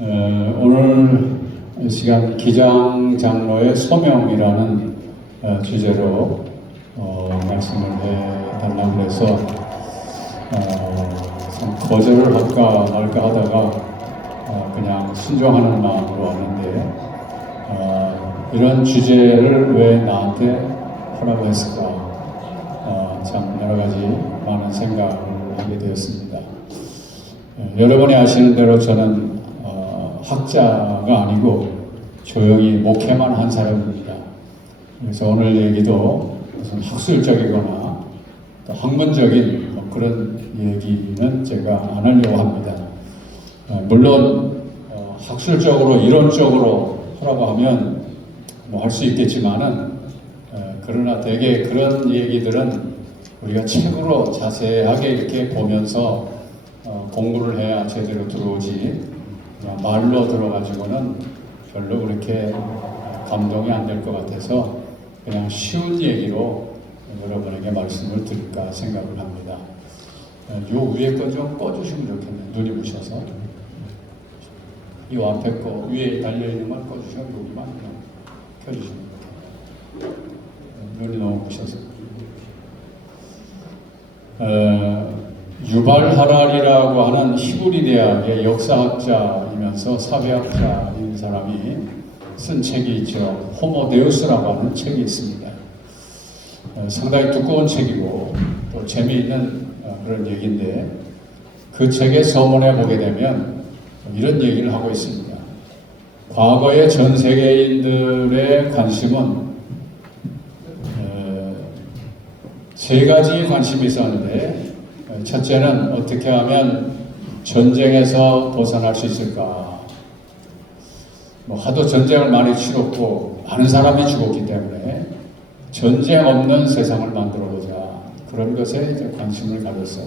오늘 이 시간 기장 장로의 소명이라는 주제로 말씀을 해달라고 해서 참 거절을 할까 말까 하다가 그냥 순종하는 마음으로 왔는데 이런 주제를 왜 나한테 하라고 했을까 참 여러 가지 많은 생각을 하게 되었습니다. 여러분이 아시는 대로 저는 학자가 아니고 조용히 목회만 한 사람입니다. 그래서 오늘 얘기도 무슨 학술적이거나 또 학문적인 그런 얘기는 제가 안 하려고 합니다. 물론 학술적으로 이론적으로 하라고 하면 뭐 할 수 있겠지만은 그러나 대개 그런 얘기들은 우리가 책으로 자세하게 이렇게 보면서 공부를 해야 제대로 들어오지 말로 들어가지고는 별로 그렇게 감동이 안 될 것 같아서 그냥 쉬운 얘기로 여러분에게 말씀을 드릴까 생각을 합니다. 요 위에 거 좀 꺼주시면 좋겠네요. 눈이 부셔서. 이 앞에 거 위에 달려있는 건 꺼주시면 여기만 그냥 켜주시면 좋겠네요. 눈이 너무 부셔서. 유발 하랄이라고 하는 히브리 대학의 역사학자이면서 사회학자인 사람이 쓴 책이 있죠. 호모 데우스라고 하는 책이 있습니다. 상당히 두꺼운 책이고 또 재미있는 그런 얘기인데 그 책의 서문에 보게 되면 이런 얘기를 하고 있습니다. 과거의 전 세계인들의 관심은 세 가지 관심이 있었는데 첫째는 어떻게 하면 전쟁에서 벗어날 수 있을까? 하도 전쟁을 많이 치렀고 많은 사람이 죽었기 때문에 전쟁 없는 세상을 만들어보자. 그런 것에 이제 관심을 가졌어요.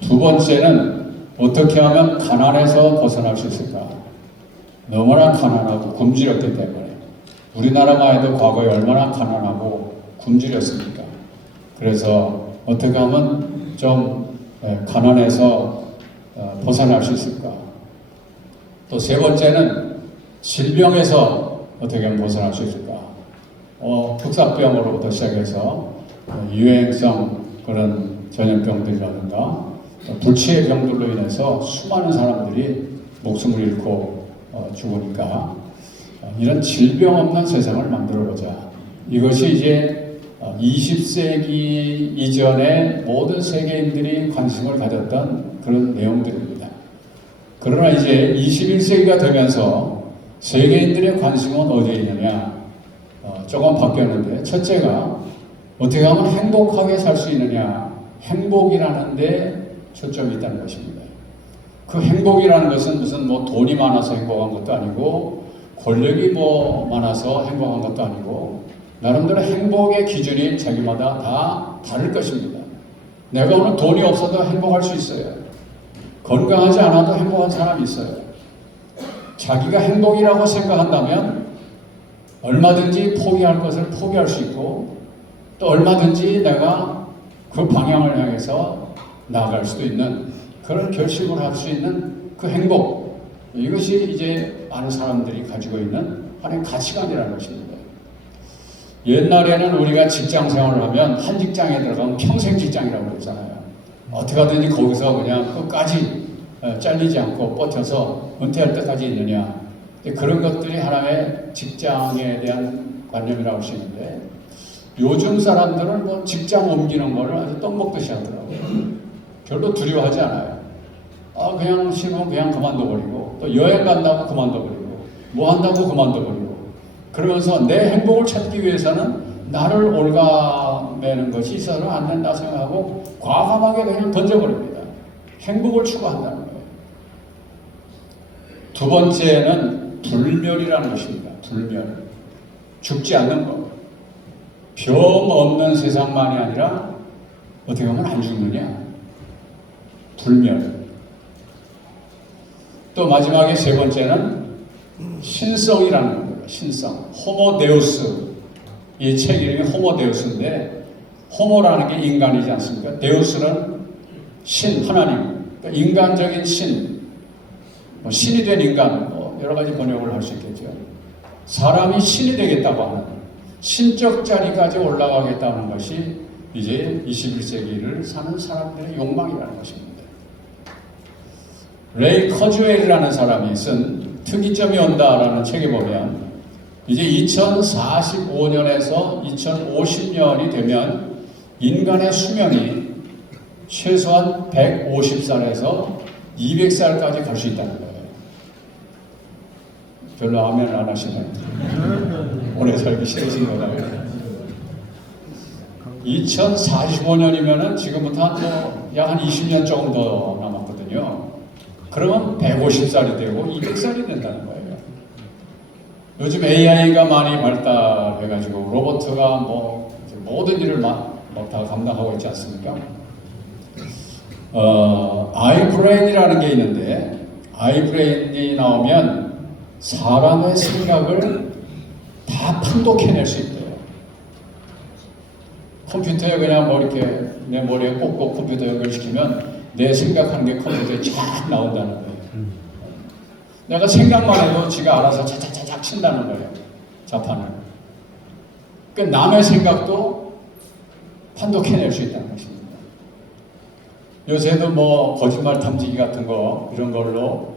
두 번째는 어떻게 하면 가난에서 벗어날 수 있을까? 너무나 가난하고 굶주렸기 때문에 우리나라만 해도 과거에 얼마나 가난하고 굶주렸습니까? 그래서 어떻게 하면 좀 가난해서 벗어날 수 있을까? 또 세 번째는 질병에서 어떻게 하면 벗어날 수 있을까? 흑사병으로부터 시작해서 유행성 그런 전염병들이라든가 불치의 병들로 인해서 수많은 사람들이 목숨을 잃고 죽으니까 이런 질병 없는 세상을 만들어보자. 이것이 이제 20세기 이전에 모든 세계인들이 관심을 가졌던 그런 내용들입니다. 그러나 이제 21세기가 되면서 세계인들의 관심은 어디에 있느냐? 조금 바뀌었는데 첫째가 어떻게 하면 행복하게 살 수 있느냐? 행복이라는 데 초점이 있다는 것입니다. 그 행복이라는 것은 무슨 돈이 많아서 행복한 것도 아니고 권력이 많아서 행복한 것도 아니고 나름대로 행복의 기준이 자기마다 다 다를 것입니다. 내가 오늘 돈이 없어도 행복할 수 있어요. 건강하지 않아도 행복한 사람이 있어요. 자기가 행복이라고 생각한다면 얼마든지 포기할 것을 포기할 수 있고 또 얼마든지 내가 그 방향을 향해서 나아갈 수도 있는 그런 결심을 할 수 있는 그 행복, 이것이 이제 많은 사람들이 가지고 있는 하나의 가치관이라는 것입니다. 옛날에는 우리가 직장 생활을 하면 한 직장에 들어가면 평생 직장이라고 그랬잖아요. 어떻게 하든지 거기서 그냥 끝까지 잘리지 않고 버텨서 은퇴할 때까지 있느냐. 그런 것들이 하나의 직장에 대한 관념이라고 할 수 있는데 요즘 사람들은 직장 옮기는 거를 아주 떡먹듯이 하더라고요. 별로 두려워하지 않아요. 그냥 싫으면 그냥 그만둬버리고 또 여행 간다고 그만둬버리고 뭐 한다고 그만둬버리고 그러면서 내 행복을 찾기 위해서는 나를 올가매는 것이 있어서는 안 된다 생각하고 과감하게 그냥 던져버립니다. 행복을 추구한다는 거예요. 두 번째는 불멸이라는 것입니다. 불멸. 죽지 않는 것. 병 없는 세상만이 아니라 어떻게 보면 안 죽느냐. 불멸. 또 마지막에 세 번째는 신성이라는 겁니다. 신성. 호모데우스. 이 책 이름이 호모데우스인데 호모라는 게 인간이지 않습니까? 데우스는 신, 하나님. 그러니까 인간적인 신. 뭐 신이 된 인간, 뭐 여러 가지 번역을 할 수 있겠죠. 사람이 신이 되겠다고 하는 신적 자리까지 올라가겠다는 것이 이제 21세기를 사는 사람들의 욕망이라는 것입니다. 레이 커즈웰이라는 사람이 쓴 특이점이 온다라는 책에 보면 이제 2045년에서 2050년이 되면 인간의 수명이 최소한 150살에서 200살까지 갈 수 있다는 거예요. 별로 아멘을 안 하시나요? 오래 살기 싫으신 거다요. 2045년이면은 지금부터 약 한 20년 조금 더 남았거든요. 그러면 150살이 되고 200살이 된다는 거예요. 요즘 AI가 많이 발달해가지고 로봇가 뭐 모든 일을 다 감당하고 있지 않습니까? 아이브레인이라는 게 있는데 아이브레인이 나오면 사람의 생각을 다 판독해낼 수 있대요. 컴퓨터에 그냥 뭐 이렇게 내 머리에 꽂고 컴퓨터 연결시키면 내 생각하는 게 컴퓨터에 쫙 나온다는 거예요. 내가 생각만 해도 지가 알아서 차차차차 친다는 거예요. 자판을. 그러니까 남의 생각도 판독해낼 수 있다는 것입니다. 요새도 뭐 거짓말 탐지기 같은 거 이런 걸로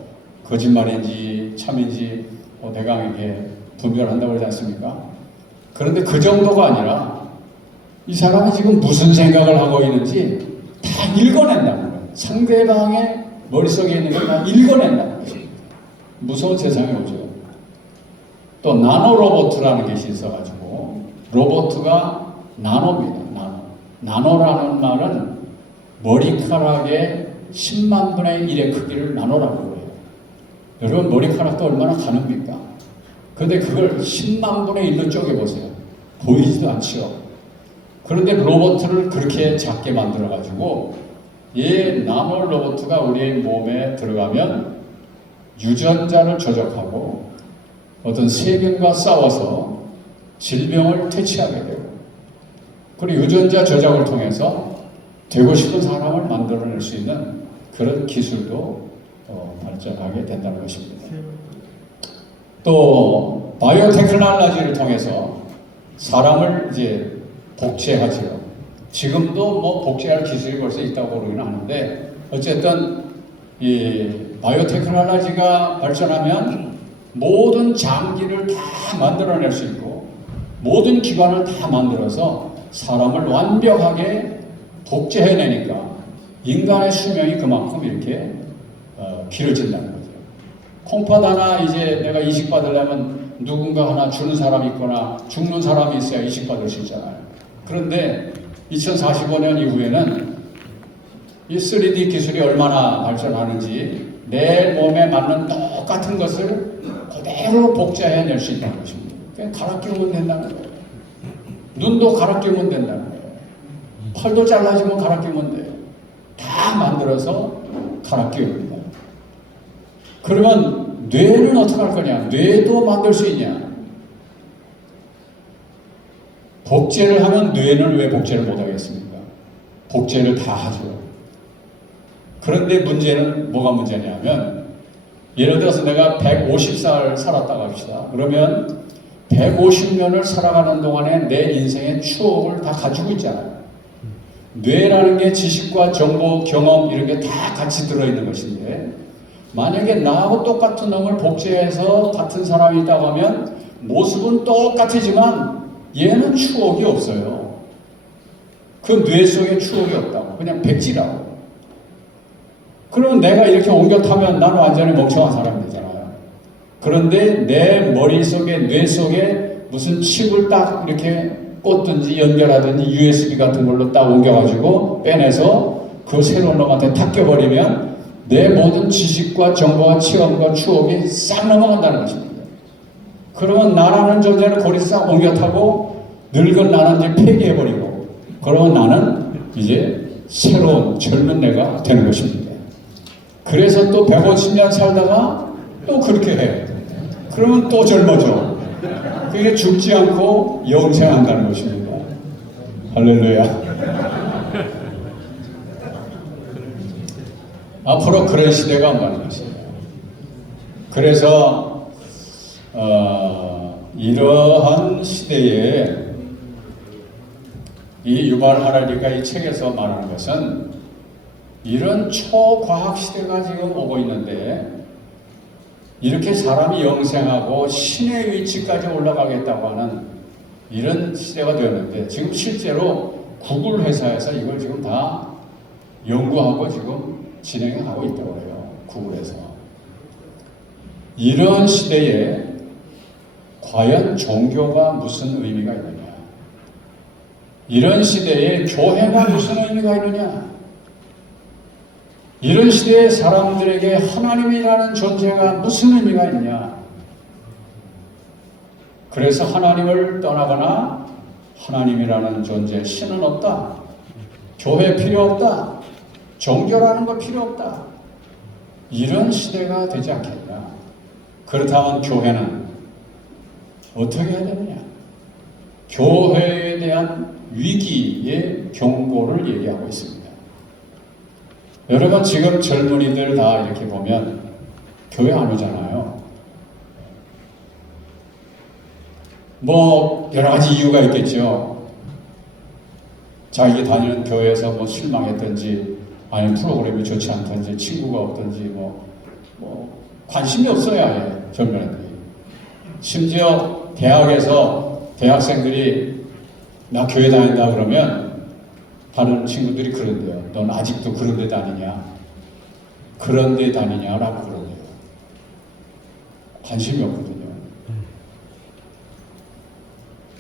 거짓말인지 참인지 대강에게 분별한다고 그러지 않습니까? 그런데 그 정도가 아니라 이 사람이 지금 무슨 생각을 하고 있는지 다 읽어낸다는 거예요. 상대방의 머릿속에 있는 걸 다 읽어낸다는 것입니다. 무서운 세상에 오죠. 또 나노로봇이라는 것이 있어가지고 로봇가 나노입니다. 나노라는 말은 머리카락의 10만 분의 1의 크기를 나노라고 해요. 여러분 머리카락도 얼마나 가늡니까? 그런데 그걸 10만 분의 1로 쪼개보세요. 보이지도 않죠. 그런데 로봇을 그렇게 작게 만들어가지고 이 나노 로봇가 우리의 몸에 들어가면 유전자를 조작하고 어떤 세균과 싸워서 질병을 퇴치하게 되고 그리고 유전자 조작을 통해서 되고 싶은 사람을 만들어낼 수 있는 그런 기술도 발전하게 된다는 것입니다. 또 바이오테크놀로지를 통해서 사람을 이제 복제하죠. 지금도 뭐 복제할 기술이 벌써 있다고 그러기는 하는데 어쨌든 이 바이오테크놀로지가 발전하면 모든 장기를 다 만들어낼 수 있고 모든 기관을 다 만들어서 사람을 완벽하게 복제해내니까 인간의 수명이 그만큼 이렇게 길어진다는 거죠. 콩팥 하나 이제 내가 이식 받으려면 누군가 하나 주는 사람이 있거나 죽는 사람이 있어야 이식 받을 수 있잖아요. 그런데 2045년 이후에는 이 3D 기술이 얼마나 발전하는지 내 몸에 맞는 똑같은 것을 그대로 복제해낼 수 있다는 것입니다. 그냥 갈아 끼우면 된다는 거예요. 눈도 갈아 끼우면 된다는 거예요. 팔도 잘라지면 갈아 끼우면 돼요. 다 만들어서 갈아 끼웁니다. 그러면 뇌는 어떻게 할 거냐? 뇌도 만들 수 있냐? 복제를 하면 뇌는 왜 복제를 못 하겠습니까? 복제를 다 하죠. 그런데 문제는 뭐가 문제냐면 예를 들어서 내가 150살 살았다고 합시다. 그러면 150년을 살아가는 동안에 내 인생의 추억을 다 가지고 있잖아요. 뇌라는 게 지식과 정보, 경험 이런 게 다 같이 들어있는 것인데 만약에 나하고 똑같은 놈을 복제해서 같은 사람이 있다고 하면 모습은 똑같지만 얘는 추억이 없어요. 그 뇌 속에 추억이 없다고. 그냥 백지라고. 그러면 내가 이렇게 옮겨 타면 나는 완전히 멍청한 사람이 되잖아요. 그런데 내 머릿속에, 뇌 속에 무슨 칩을 딱 이렇게 꽂든지 연결하든지 USB 같은 걸로 딱 옮겨가지고 빼내서 그 새로운 놈한테 탁 껴버리면 내 모든 지식과 정보와 체험과 추억이 싹 넘어간다는 것입니다. 그러면 나라는 존재는 거기 싹 옮겨 타고 늙은 나는 이제 폐기해버리고 그러면 나는 이제 새로운 젊은 내가 되는 것입니다. 그래서 또 150년 살다가 또 그렇게 해. 그러면 또 젊어져. 그게 죽지 않고 영생한다는 것입니다. 할렐루야. 앞으로 그런 시대가 온다는 것이에요. 그래서 이러한 시대에 이 유발 하랄리가 이 책에서 말하는 것은 이런 초과학 시대가 지금 오고 있는데 이렇게 사람이 영생하고 신의 위치까지 올라가겠다고 하는 이런 시대가 되었는데 지금 실제로 구글 회사에서 이걸 지금 다 연구하고 지금 진행하고 있다고 해요. 구글에서. 이런 시대에 과연 종교가 무슨 의미가 있느냐? 이런 시대에 교회가 무슨 의미가 있느냐? 이런 시대에 사람들에게 하나님이라는 존재가 무슨 의미가 있냐? 그래서 하나님을 떠나거나 하나님이라는 존재, 신은 없다. 교회 필요 없다. 종교라는 거 필요 없다. 이런 시대가 되지 않겠냐? 그렇다면 교회는 어떻게 해야 되느냐? 교회에 대한 위기의 경고를 얘기하고 있습니다. 여러분 지금 젊은이들 다 이렇게 보면 교회 안 오잖아요. 뭐 여러 가지 이유가 있겠죠. 자기 다니는 교회에서 뭐 실망했든지 아니면 프로그램이 좋지 않든지 친구가 없든지 뭐 관심이 없어요. 아예 젊은 애들이. 심지어 대학에서 대학생들이 나 교회 다닌다 그러면 다른 친구들이 그런데요. 넌 아직도 그런 데 다니냐? 그런 데 다니냐라고 그러네요. 관심이 없거든요.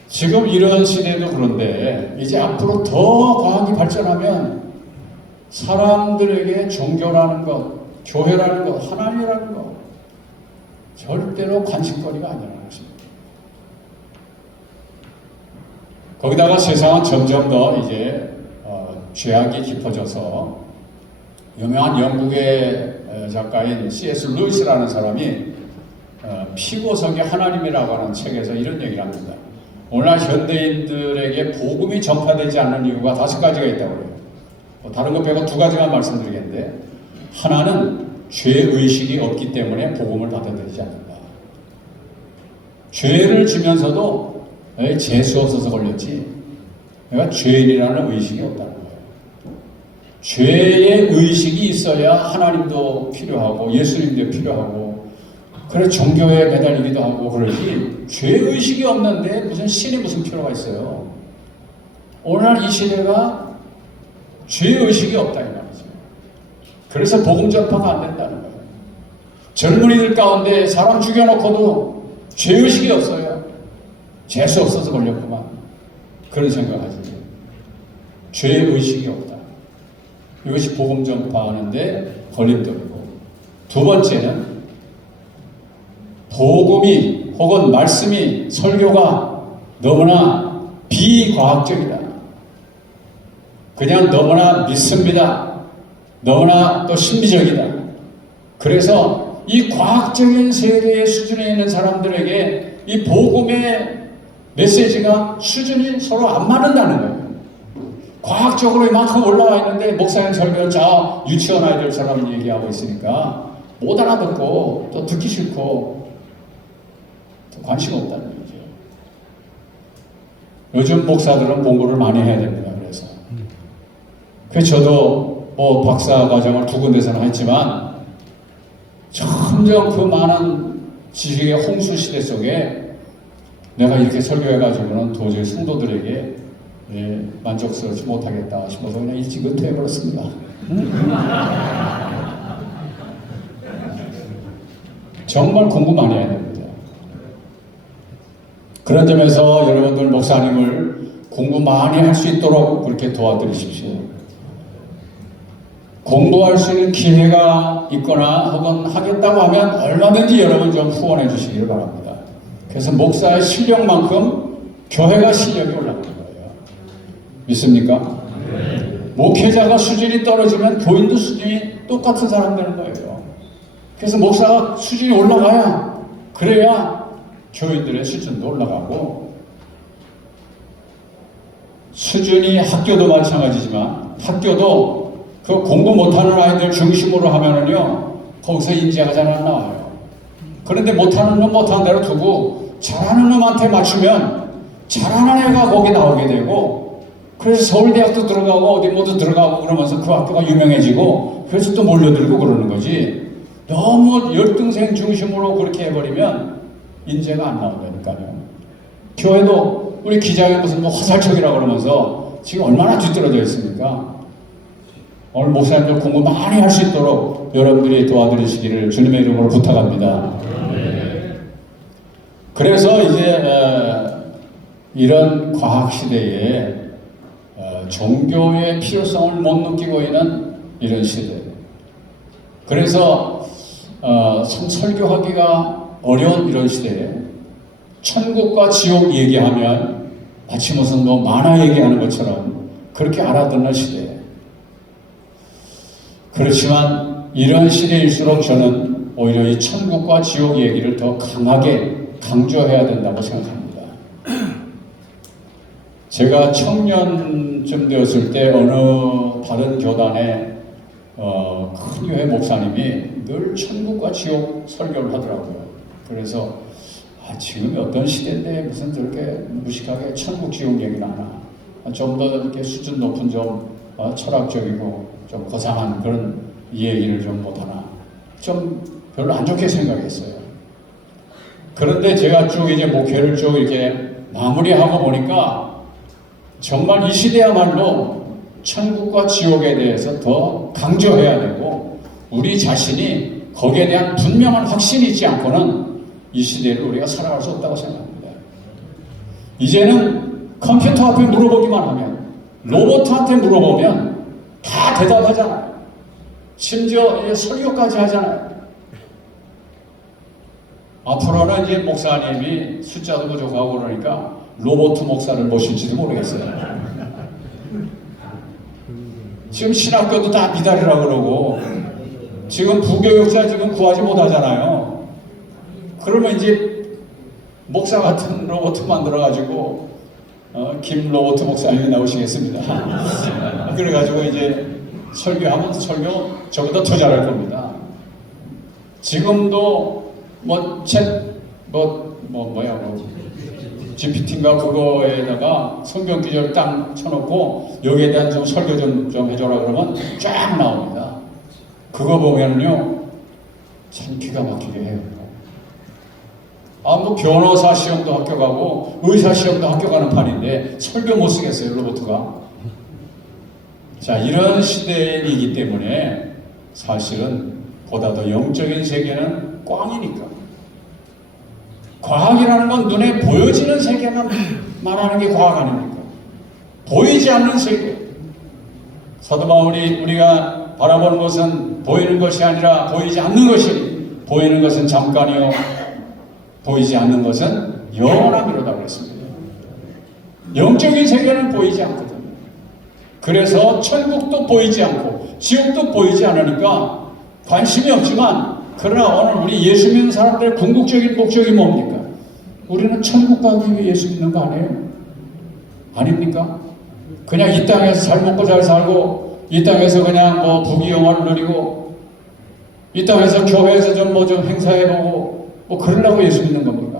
지금 이런 시대도 그런데 이제 앞으로 더 과학이 발전하면 사람들에게 종교라는 것, 교회라는 것, 하나님이라는 것 절대로 관심거리가 아니라는 것입니다. 거기다가 세상은 점점 더 이제 죄악이 깊어져서 유명한 영국의 작가인 C.S. 루이스라는 사람이 피고석의 하나님이라고 하는 책에서 이런 얘기를 합니다. 오늘날 현대인들에게 복음이 전파되지 않는 이유가 5가지가 있다고 해요. 다른 것 빼고 2가지만 말씀드리겠는데 하나는 죄의식이 없기 때문에 복음을 받아들이지 않는다. 죄를 지면서도 재수 없어서 걸렸지 내가 죄인이라는 의식이 없다는 거예요. 죄의 의식이 있어야 하나님도 필요하고 예수님도 필요하고 그래 종교에 매달리기도 하고 그러지 죄의식이 없는데 무슨 신이 무슨 필요가 있어요. 오늘날 이 시대가 죄의식이 없다 이 말이죠. 그래서 복음 전파가 안 된다는 거예요. 젊은이들 가운데 사람 죽여놓고도 죄의식이 없어요. 재수 없어서 걸렸구만. 그런 생각하지. 죄의식이 없다. 이것이 복음 전파하는데 걸림돌이고 2번째는 복음이 혹은 말씀이 설교가 너무나 비과학적이다. 그냥 너무나 믿습니다. 너무나 또 신비적이다. 그래서 이 과학적인 세계의 수준에 있는 사람들에게 이 복음의 메시지가 수준이 서로 안 맞는다는 거예요. 과학적으로 이만큼 올라와 있는데 목사님 설교는 저 유치원 아이들처럼 얘기하고 있으니까 못 알아듣고 또 듣기 싫고 관심 없다는 거죠. 요즘 목사들은 공부를 많이 해야 됩니다. 그래서 저도 뭐 박사 과정을 2군데서는 했지만 점점 그 많은 지식의 홍수 시대 속에 내가 이렇게 설교해가지고는 도저히 성도들에게 만족스럽지 못하겠다 싶어서 그냥 일찍 은퇴해버렸습니다. 정말 공부 많이 해야 됩니다. 그런 점에서 여러분들 목사님을 공부 많이 할 수 있도록 그렇게 도와드리십시오. 공부할 수 있는 기회가 있거나 혹은 하겠다고 하면 얼마든지 여러분 좀 후원해 주시기를 바랍니다. 그래서 목사의 실력만큼 교회가 실력이 올라가는 거예요. 믿습니까? 목회자가 수준이 떨어지면 교인도 수준이 똑같은 사람 되는 거예요. 그래서 목사가 수준이 올라가야 그래야 교인들의 수준도 올라가고 수준이 학교도 마찬가지지만 학교도 그 공부 못하는 아이들 중심으로 하면은요 거기서 인재가 잘 안 나와요. 그런데 못하는 놈 못하는 대로 두고 잘하는 놈한테 맞추면 잘하는 애가 거기 나오게 되고, 그래서 서울대학도 들어가고 어디 모두 들어가고 그러면서 그 학교가 유명해지고, 그래서 또 몰려들고 그러는 거지. 너무 열등생 중심으로 그렇게 해버리면 인재가 안 나온다니까요. 교회도 우리 기자회 무슨 뭐 화살촉이라고 그러면서 지금 얼마나 뒤떨어져 있습니까? 오늘 목사님들 공부 많이 할 수 있도록 여러분들이 도와드리시기를 주님의 이름으로 부탁합니다. 그래서 이제 이런 과학 시대에 종교의 필요성을 못 느끼고 있는 이런 시대. 그래서 참 설교하기가 어려운 이런 시대에 천국과 지옥 얘기하면 마치 무슨 뭐 만화 얘기하는 것처럼 그렇게 알아듣는 시대. 그렇지만 이런 시대일수록 저는 오히려 이 천국과 지옥 얘기를 더 강하게 강조해야 된다고 생각합니다. 제가 청년쯤 되었을 때 어느 다른 교단의 큰 교회 목사님이 늘 천국과 지옥 설교를 하더라고요. 그래서 지금이 어떤 시대인데 무슨 저렇게 무식하게 천국 지옥 얘기를 하나. 좀 더 이렇게 수준 높은 좀 철학적이고 좀 거창한 그런 얘기를 좀 못하나. 좀 별로 안 좋게 생각했어요. 그런데 제가 쭉 이제 목회를 쭉 이렇게 마무리하고 보니까 정말 이 시대야말로 천국과 지옥에 대해서 더 강조해야 되고, 우리 자신이 거기에 대한 분명한 확신이 있지 않고는 이 시대를 우리가 살아갈 수 없다고 생각합니다. 이제는 컴퓨터 앞에 물어보기만 하면, 로봇한테 물어보면 다 대답하잖아요. 심지어 설교까지 하잖아요. 앞으로는 이제 목사님이 숫자도 부족하고 그러니까 로봇 목사를 모실지도 모르겠어요. 지금 신학교도 다 미달이라고 그러고, 지금 부교육자 지금 구하지 못하잖아요. 그러면 이제 목사 같은 로봇 만들어가지고 김 로봇 목사님이 나오시겠습니다. 그래가지고 이제 설교하면 설교 저보다 더 잘할 겁니다. 지금도 GPT인가 그거에다가 성경 기절 딱 쳐놓고 여기에 대한 좀 설교 좀 해줘라 그러면 쫙 나옵니다. 그거 보면요 참 기가 막히게 해요. 뭐 변호사 시험도 합격하고 의사 시험도 합격하는 판인데 설교 못 쓰겠어요, 로봇가. 자, 이런 시대이기 때문에 사실은 보다 더 영적인 세계는 꽝이니까. 과학이라는 건 눈에 보여지는 세계만 말하는 게 과학 아닙니까? 보이지 않는 세계. 사도 바울이 우리가 바라보는 것은 보이는 것이 아니라 보이지 않는 것이니, 보이는 것은 잠깐이요 보이지 않는 것은 영원함이로다 그랬습니다. 영적인 세계는 보이지 않거든요. 그래서 천국도 보이지 않고 지옥도 보이지 않으니까 관심이 없지만, 그러나 오늘 우리 예수 믿는 사람들의 궁극적인 목적이 뭡니까? 우리는 천국 가기 위해 예수 믿는 거 아니에요? 아닙니까? 그냥 이 땅에서 잘 먹고 잘 살고, 이 땅에서 그냥 뭐 부귀영화를 누리고, 이 땅에서 교회에서 좀 행사해보고 뭐 그러려고 예수 믿는 겁니까?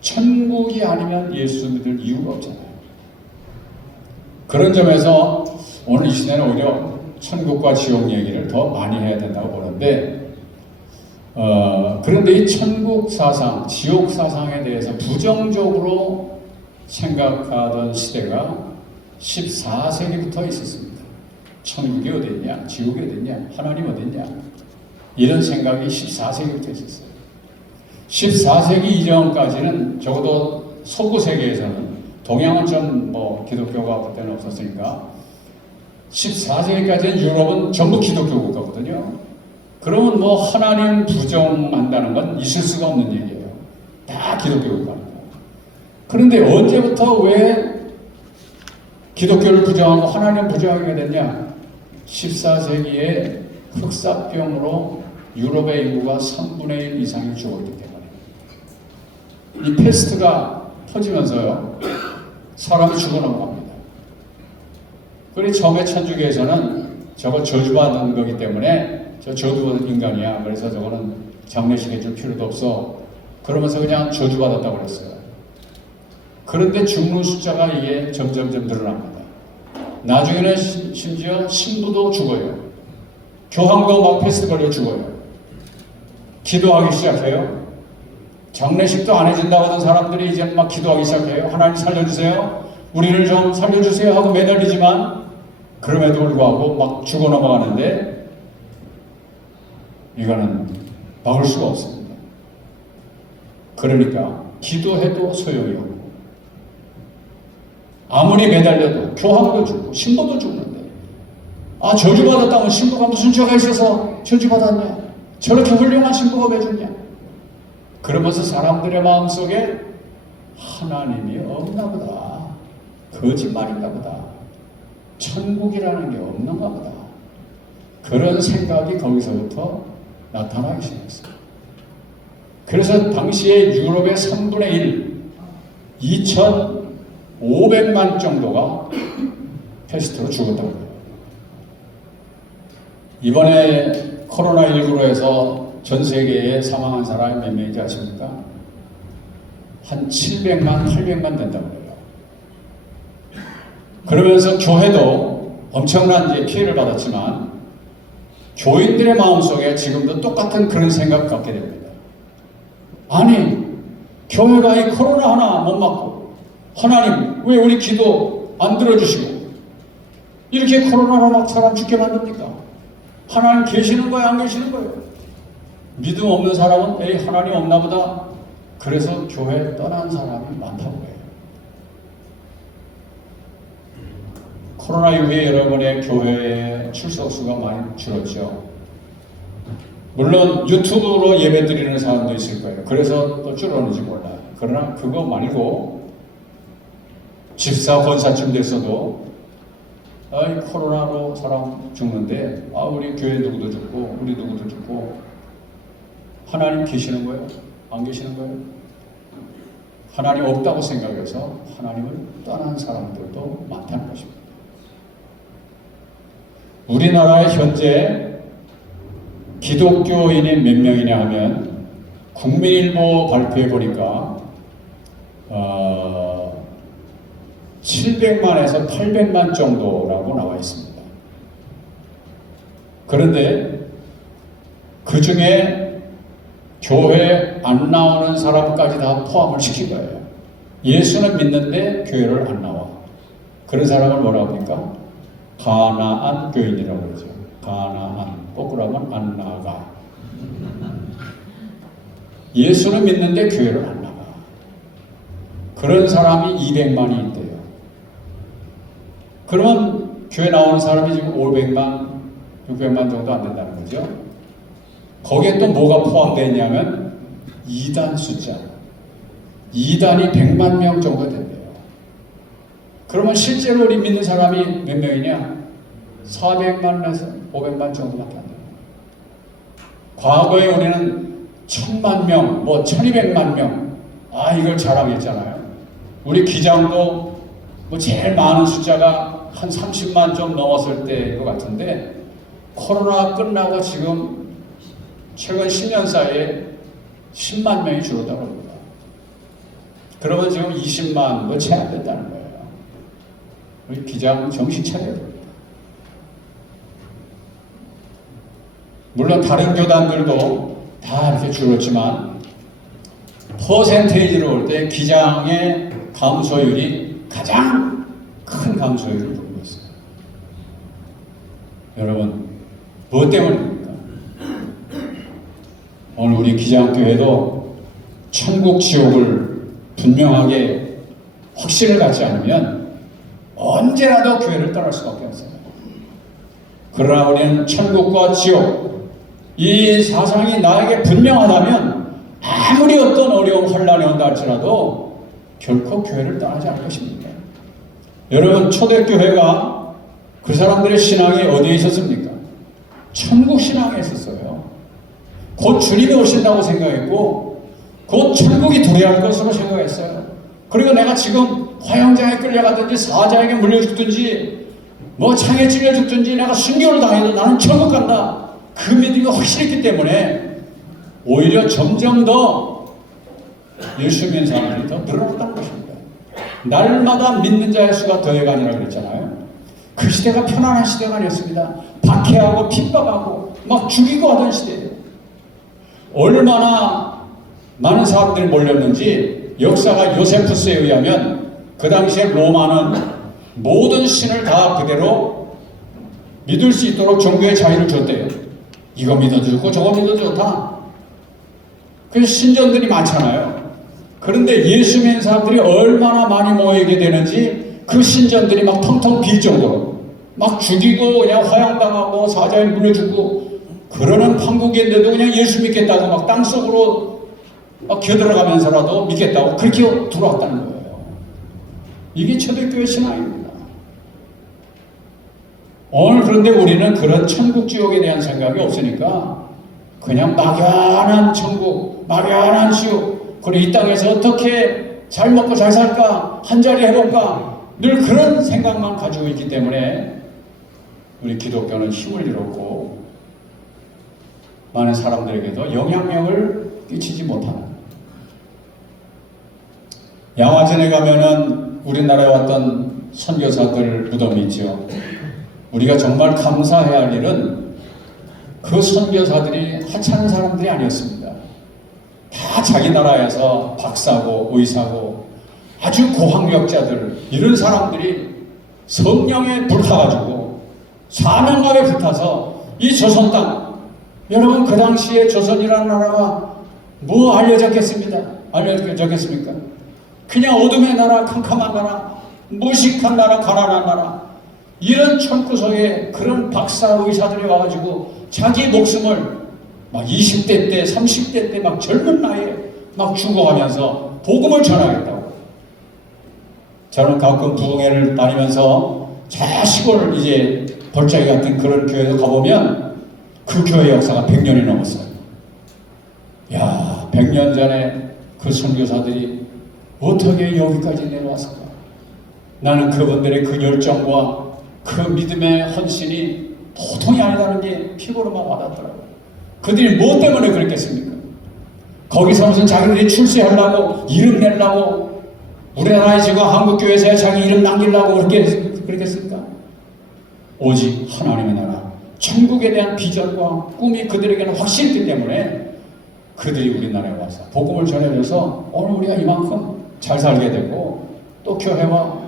천국이 아니면 예수 믿을 이유가 없잖아요. 그런 점에서 오늘 이 시대는 오히려 천국과 지옥 얘기를 더 많이 해야 된다고 보는데, 그런데 이 천국 사상, 지옥 사상에 대해서 부정적으로 생각하던 시대가 14세기부터 있었습니다. 천국이 어디 있냐, 지옥이 어디 있냐, 하나님 어디 있냐, 이런 생각이 14세기부터 있었어요. 14세기 이전까지는 적어도 서구 세계에서는, 동양은 좀 기독교가 그때는 없었으니까 14세기까지는 유럽은 전부 기독교 국가거든요. 그러면 하나님 부정한다는 건 있을 수가 없는 얘기예요. 다 기독교 국가입니다. 그런데 언제부터 왜 기독교를 부정하고 하나님 부정하게 됐냐? 14세기에 흑사병으로 유럽의 인구가 3분의 1 이상이 죽었기 때문에, 이 패스트가 터지면서요 사람이 죽어넘어갑니다. 그리고 처음에 천주교에서는 저거 저주받는 거기 때문에 저 저주받은 인간이야. 그래서 저거는 장례식 해줄 필요도 없어. 그러면서 그냥 저주받았다고 그랬어요. 그런데 죽는 숫자가 이게 점점점 늘어납니다. 나중에는 심지어 신부도 죽어요. 교황도 막 패스트 걸려 죽어요. 기도하기 시작해요. 장례식도 안 해준다고 하던 사람들이 이제 막 기도하기 시작해요. 하나님 살려주세요. 우리를 좀 살려주세요 하고 매달리지만 그럼에도 불구하고 막 죽어 넘어가는데 이거는 막을 수가 없습니다. 그러니까 기도해도 소용이 없고 아무리 매달려도 교황도 죽고 신부도 죽는데 아 저주받았다면 신부가 무슨 죄가 있어서 저주받았냐? 저렇게 훌륭한 신부가 왜 죽냐? 그러면서 사람들의 마음속에 하나님이 없나 보다. 거짓말인가 보다. 천국이라는 게 없는가 보다. 그런 생각이 거기서부터 나타나기 시작했어요. 그래서 당시에 유럽의 3분의 1, 2,500만 정도가 패스트로 죽었다고 해요. 이번에 코로나19로 해서 전 세계에 사망한 사람이 몇 명인지 아십니까? 한 700만, 800만 된다고 해요. 그러면서 교회도 엄청난 이제 피해를 받았지만 교인들의 마음속에 지금도 똑같은 그런 생각 갖게 됩니다. 아니, 교회가 이 코로나 하나 못 막고 하나님 왜 우리 기도 안 들어주시고 이렇게 코로나로 막 사람 죽게 만듭니까? 하나님 계시는 거예요? 안 계시는 거예요? 믿음 없는 사람은 에이 하나님 없나 보다. 그래서 교회 떠난 사람이 많다고 해요. 코로나 이후에 여러분의 교회의 출석수가 많이 줄었죠. 물론 유튜브로 예배 드리는 사람도 있을 거예요. 그래서 또 줄었는지 몰라요. 그러나 그거 말고 집사 권사쯤 됐어도 이 코로나로 사람 죽는데 우리 교회 누구도 죽고 우리 누구도 죽고 하나님 계시는 거예요? 안 계시는 거예요? 하나님 없다고 생각해서 하나님을 떠난 사람들도 많다는 것입니다. 우리나라에 현재 기독교인이 몇 명이냐 하면 국민일보 발표해 보니까 700만에서 800만 정도라고 나와 있습니다. 그런데 그 중에 교회 안 나오는 사람까지 다 포함을 시킨 거예요. 예수는 믿는데 교회를 안 나와. 그런 사람을 뭐라고 합니까? 가나안 교인이라고 그러죠. 가나안. 거꾸로 하면 안 나가. 예수는 믿는데 교회를 안 나가. 그런 사람이 200만이 있대요. 그러면 교회 나오는 사람이 지금 500만, 600만 정도 안 된다는 거죠. 거기에 또 뭐가 포함되어 있냐면 2단 숫자. 2단이 100만 명 정도 된대요. 그러면 실제로 우리 믿는 사람이 몇 명이냐? 400만에서 500만 정도밖에 안 돼요. 과거에 우리는 1000만 명, 1200만 명, 이걸 자랑했잖아요. 우리 기장도 제일 많은 숫자가 한 30만 좀 넘었을 때인 것 같은데 코로나 끝나고 지금 최근 10년 사이에 10만 명이 줄었다고 합니다. 그러면 지금 20만 채 안 된다는 거예요. 우리 기장 정신 차려야 됩니다. 물론 다른 교단들도 다 이렇게 줄었지만 퍼센테이지로 볼 때 기장의 감소율이 가장 큰 감소율을 보이고 있어요. 여러분, 무엇 때문입니까? 오늘 우리 기장교회도 천국 지옥을 분명하게 확신을 갖지 않으면 언제라도 교회를 떠날 수밖에 없어요. 그러나 우리는 천국과 지옥, 이 사상이 나에게 분명하다면 아무리 어떤 어려움, 혼란이 온다 할지라도 결코 교회를 떠나지 않을 것입니다. 여러분, 초대교회가 그 사람들의 신앙이 어디에 있었습니까? 천국 신앙에 있었어요. 곧 주님이 오신다고 생각했고 곧 천국이 도래할 것으로 생각했어요. 그리고 내가 지금 화형장에 끌려가든지 사자에게 물려 죽든지 창에 찔려 죽든지 내가 순교를 당해도 나는 천국 간다. 그 믿음이 확실했기 때문에 오히려 점점 더 예수 믿는 사람들이 더 늘어났다는 것입니다. 날마다 믿는 자의 수가 더해가니라 그랬잖아요. 그 시대가 편안한 시대가 아니었습니다. 박해하고 핍박하고 막 죽이고 하던 시대예요. 얼마나 많은 사람들이 몰렸는지 역사가 요세푸스에 의하면 그 당시에 로마는 모든 신을 다 그대로 믿을 수 있도록 종교의 자유를 줬대요. 이거 믿어주고 저거 믿어주고 다. 그래서 신전들이 많잖아요. 그런데 예수 믿는 사람들이 얼마나 많이 모이게 되는지 그 신전들이 막 텅텅 빌 정도로 막 죽이고 그냥 화양당하고 사자에 물려주고 그러는 판국인데도 그냥 예수 믿겠다고 막 땅속으로 막 기어들어가면서라도 믿겠다고 그렇게 들어왔다는 거예요. 이게 초대교회 신앙입니다. 오늘 그런데 우리는 그런 천국 지옥에 대한 생각이 없으니까 그냥 막연한 천국, 막연한 지옥, 그리고 이 땅에서 어떻게 잘 먹고 잘 살까, 한 자리 해볼까, 늘 그런 생각만 가지고 있기 때문에 우리 기독교는 힘을 잃었고 많은 사람들에게도 영향력을 끼치지 못하는. 양화전에 가면은 우리나라에 왔던 선교사들 무덤이 있죠. 우리가 정말 감사해야 할 일은 그 선교사들이 하찮은 사람들이 아니었습니다. 다 자기 나라에서 박사고 의사고 아주 고학력자들 이런 사람들이 성령에 불타가지고 사명감에 불타서 이 조선 땅, 여러분 그 당시에 조선이라는 나라가 뭐 알려졌겠습니까? 그냥 어둠의 나라, 캄캄한 나라, 무식한 나라, 가난한 나라, 이런 천구석에 그런 박사 의사들이 와가지고 자기 목숨을 막 20대 때, 30대 때 막 젊은 나이에 막 죽어가면서 복음을 전하겠다고. 저는 가끔 부흥회를 다니면서 시골 이제 벌자기 같은 그런 교회에 가보면 그 교회 역사가 100년이 넘었어요. 야, 100년 전에 그 선교사들이 어떻게 여기까지 내려왔을까? 나는 그분들의 그 열정과 그 믿음의 헌신이 보통이 아니라는 게 피부로만 와닿더라고요. 그들이 뭐 때문에 그랬겠습니까? 거기서 무슨 자기들이 출세하려고 이름 내려고 우리나라에 지금 한국교회에서 자기 이름 남기려고 그렇겠습니까? 오직 하나님의 나라, 천국에 대한 비전과 꿈이 그들에게는 확실했기 때문에 그들이 우리나라에 와서 복음을 전해줘서 오늘 우리가 이만큼 잘 살게 되고 또 교회와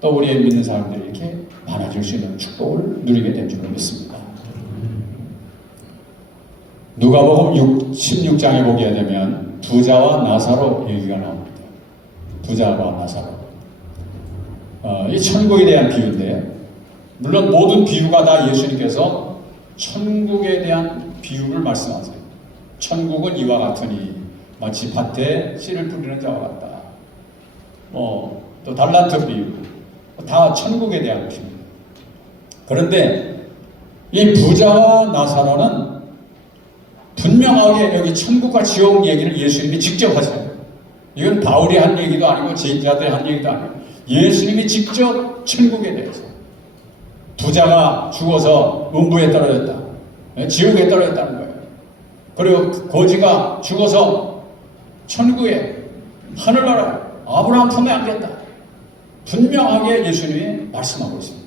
또 우리의 믿는 사람들이 이렇게 많아질 수 있는 축복을 누리게 된 줄을 믿습니다. 누가복음 16장에 보게 되면 부자와 나사로 얘기가 나옵니다. 부자와 나사로. 이 천국에 대한 비유인데 물론 모든 비유가 다 예수님께서 천국에 대한 비유를 말씀하세요. 천국은 이와 같으니 마치 밭에 씨를 뿌리는 자와 같다. 또 달란트 비유. 다 천국에 대한 것입니다. 그런데 이 부자와 나사로는 분명하게 여기 천국과 지옥 얘기를 예수님이 직접 하세요. 이건 바울이 한 얘기도 아니고 제자들이 한 얘기도 아니고 예수님이 직접 천국에 대해서 부자가 죽어서 음부에 떨어졌다. 지옥에 떨어졌다는 거예요. 그리고 거지가 죽어서 천국에 하늘나라에 아브라함 품에 안겼다. 분명하게 예수님이 말씀하고 있습니다.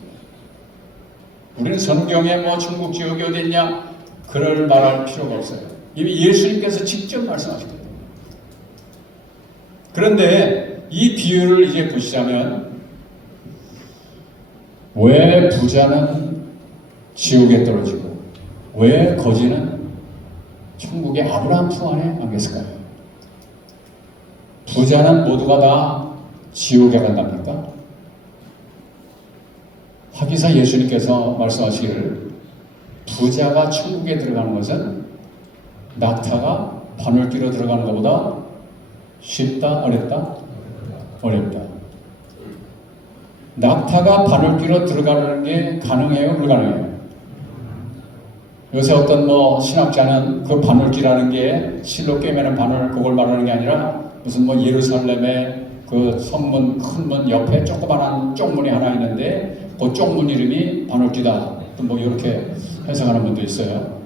우리는 성경에 뭐 천국 지옥이 어디 있냐 그럴 말할 필요가 없어요. 이미 예수님께서 직접 말씀하셨거든요. 그런데 이 비유를 이제 보시자면 왜 부자는 지옥에 떨어지고 왜 거지는 천국의 아브라함 품 안에 안겼을까요? 부자는 모두가 다 지옥에 간답니까? 하기사 예수님께서 말씀하시기를 부자가 천국에 들어가는 것은 낙타가 바늘귀로 들어가는 것보다 쉽다, 어렵다? 어렵다. 낙타가 바늘귀로 들어가는 게 가능해요, 불가능해요? 요새 어떤 신학자는 그 바늘귀라는 게 실로 꿰매는 바늘 그걸 말하는 게 아니라 무슨 예루살렘의 그 성문 큰 문 옆에 조그만한 쪽문이 하나 있는데 그 쪽문 이름이 바늘귀다. 이렇게 해석하는 분도 있어요.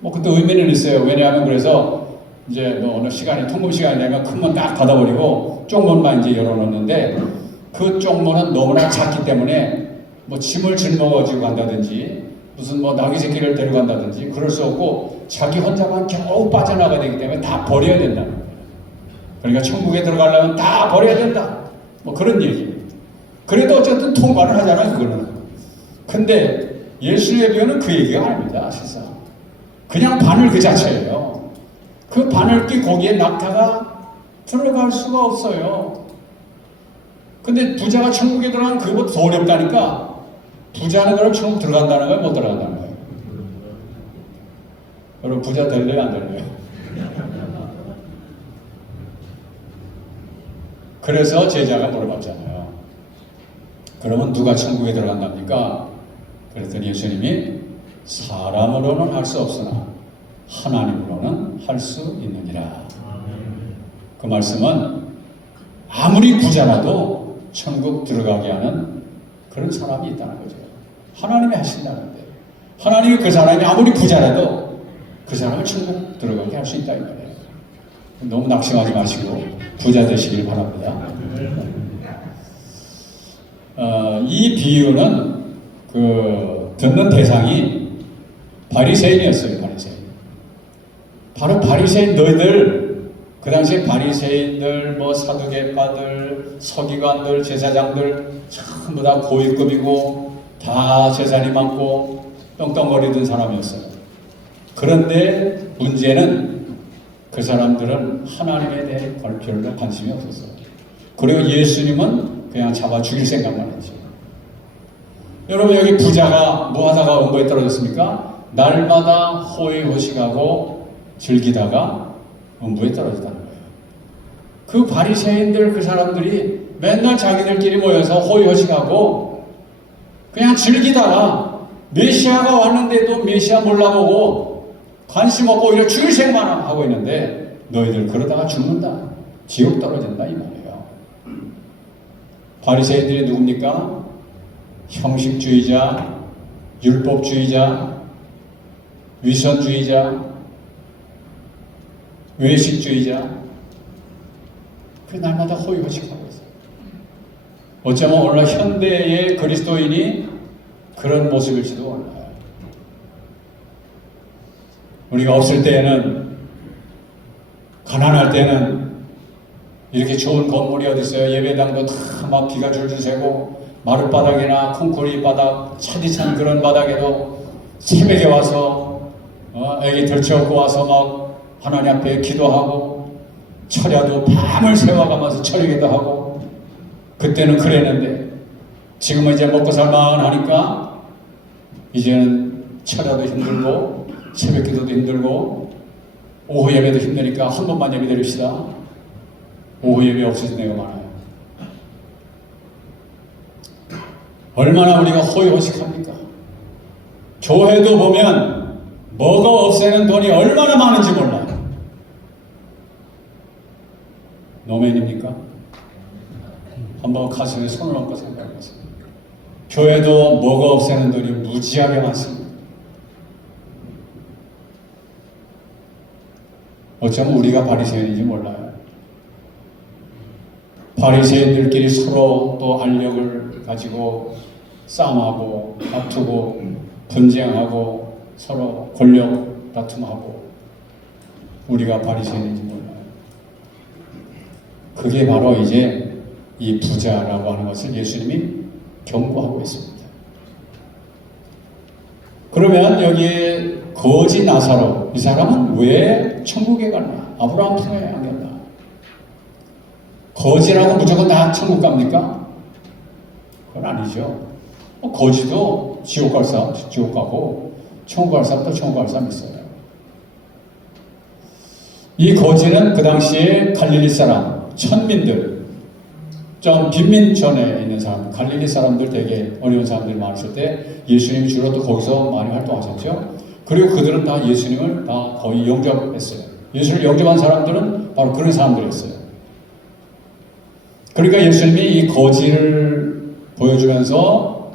뭐 그때 의미는 있어요. 왜냐하면 그래서 이제 뭐 어느 시간에 통금 시간이 되면 큰 문 딱 닫아버리고 쪽문만 이제 열어놓는데 그 쪽문은 너무나 작기 때문에 뭐 짐을 짊어가지고 간다든지 무슨 뭐 나귀 새끼를 데려간다든지 그럴 수 없고 자기 혼자만 겨우 빠져나가야 되기 때문에 다 버려야 된다는 거예요. 그러니까 천국에 들어가려면 다 버려야 된다. 뭐 그런 얘기예요. 그래도 어쨌든 통과를 하잖아요, 그거는. 근데 예수의 비유는 그 얘기가 아닙니다, 실상. 그냥 바늘 그 자체예요. 그 바늘기 거기에 낙타가 들어갈 수가 없어요. 근데 부자가 천국에 들어가면 그것보다 더 어렵다니까. 부자는 그럼 천국 들어간다는 거예요, 못 들어간다는 거예요? 여러분 부자 될래요, 안 될래요? 그래서 제자가 물어봤잖아요. 그러면 누가 천국에 들어간답니까? 그랬더니 예수님이 사람으로는 할 수 없으나 하나님으로는 할 수 있느니라. 그 말씀은 아무리 부자라도 천국 들어가게 하는 그런 사람이 있다는 거죠. 하나님이 하신다는데 하나님이 그 사람이 아무리 부자라도 그 사람을 천국 들어가게 할 수 있다 이 말이에요. 너무 낙심하지 마시고 부자 되시길 바랍니다. 이 비유는 그 듣는 대상이 바리새인이었어요. 바리새인. 바로 바리새인 너희들 그 당시에 바리새인들 뭐 사두개파들 서기관들 제사장들 전부 다 고위급이고 다 재산이 많고 떵떵거리던 사람이었어요. 그런데 문제는 그 사람들은 하나님에 대해 별로 관심이 없었어요. 그리고 예수님은 그냥 잡아 죽일 생각만 했죠. 여러분 여기 부자가 뭐 하다가 원고에 떨어졌습니까? 날마다 호의호식하고 즐기다가 음부에 떨어졌다는 거예요. 그 바리새인들 그 사람들이 맨날 자기들끼리 모여서 호의호식하고 그냥 즐기다가 메시아가 왔는데도 메시아 몰라보고 관심 없고 오히려 죽일 생각만 하고 있는데 너희들 그러다가 죽는다. 지옥 떨어진다 이 말이에요. 바리새인들이 누굽니까? 형식주의자, 율법주의자, 위선주의자, 외식주의자, 그 날마다 호의호식하고 있어요. 어쩌면 오늘날 현대의 그리스도인이 그런 모습일지도 몰라요. 우리가 없을 때에는, 가난할 때는 이렇게 좋은 건물이 어디 있어요? 예배당도 다 막 비가 줄줄 새고 마룻바닥이나 콘크리트 바닥, 차디찬 그런 바닥에도 새벽에 와서 애기 들쳐업고 와서 막 하나님 앞에 기도하고 철야도 밤을 새워가면서 철야기도 하고 그때는 그랬는데 지금은 이제 먹고 살만하니까 이제는 철야도 힘들고 새벽 기도도 힘들고 오후 예배도 힘드니까 한 번만 예배 드립시다. 오후 예배 없어진 데가 많아요. 얼마나 우리가 호의호식합니까? 교회도 보면 먹어 없애는 돈이 얼마나 많은지 몰라요. 노맨입니까? 한번 가슴에 손을 얹고 생각해보세요. 교회도 먹어 없애는 돈이 무지하게 많습니다. 어쩌면 우리가 바리새인인지 몰라요. 바리새인들끼리 서로 또 알력을 가지고 싸움하고 다투고 분쟁하고 서로 권력 다툼하고 우리가 바리새인인지 몰라요. 그게 바로 이제 이 부자라고 하는 것을 예수님이 경고하고 있습니다. 그러면 여기에 거지 나사로 이 사람은 왜 천국에 갔나? 아브라함 품에 안겼나? 거지라고 무조건 다 천국 갑니까? 그건 아니죠. 거지도 지옥 갈 사람 지옥 가고 천국 갈 사람도 천국 갈 사람 있어요. 이 거지는 그 당시에 갈릴리 사람, 천민들, 좀 빈민촌에 있는 사람, 갈릴리 사람들 되게 어려운 사람들이 많았을 때 예수님이 주로 또 거기서 많이 활동하셨죠. 그리고 그들은 다 예수님을 다 거의 영접했어요. 예수를 영접한 사람들은 바로 그런 사람들이었어요. 그러니까 예수님이 이 거지를 보여주면서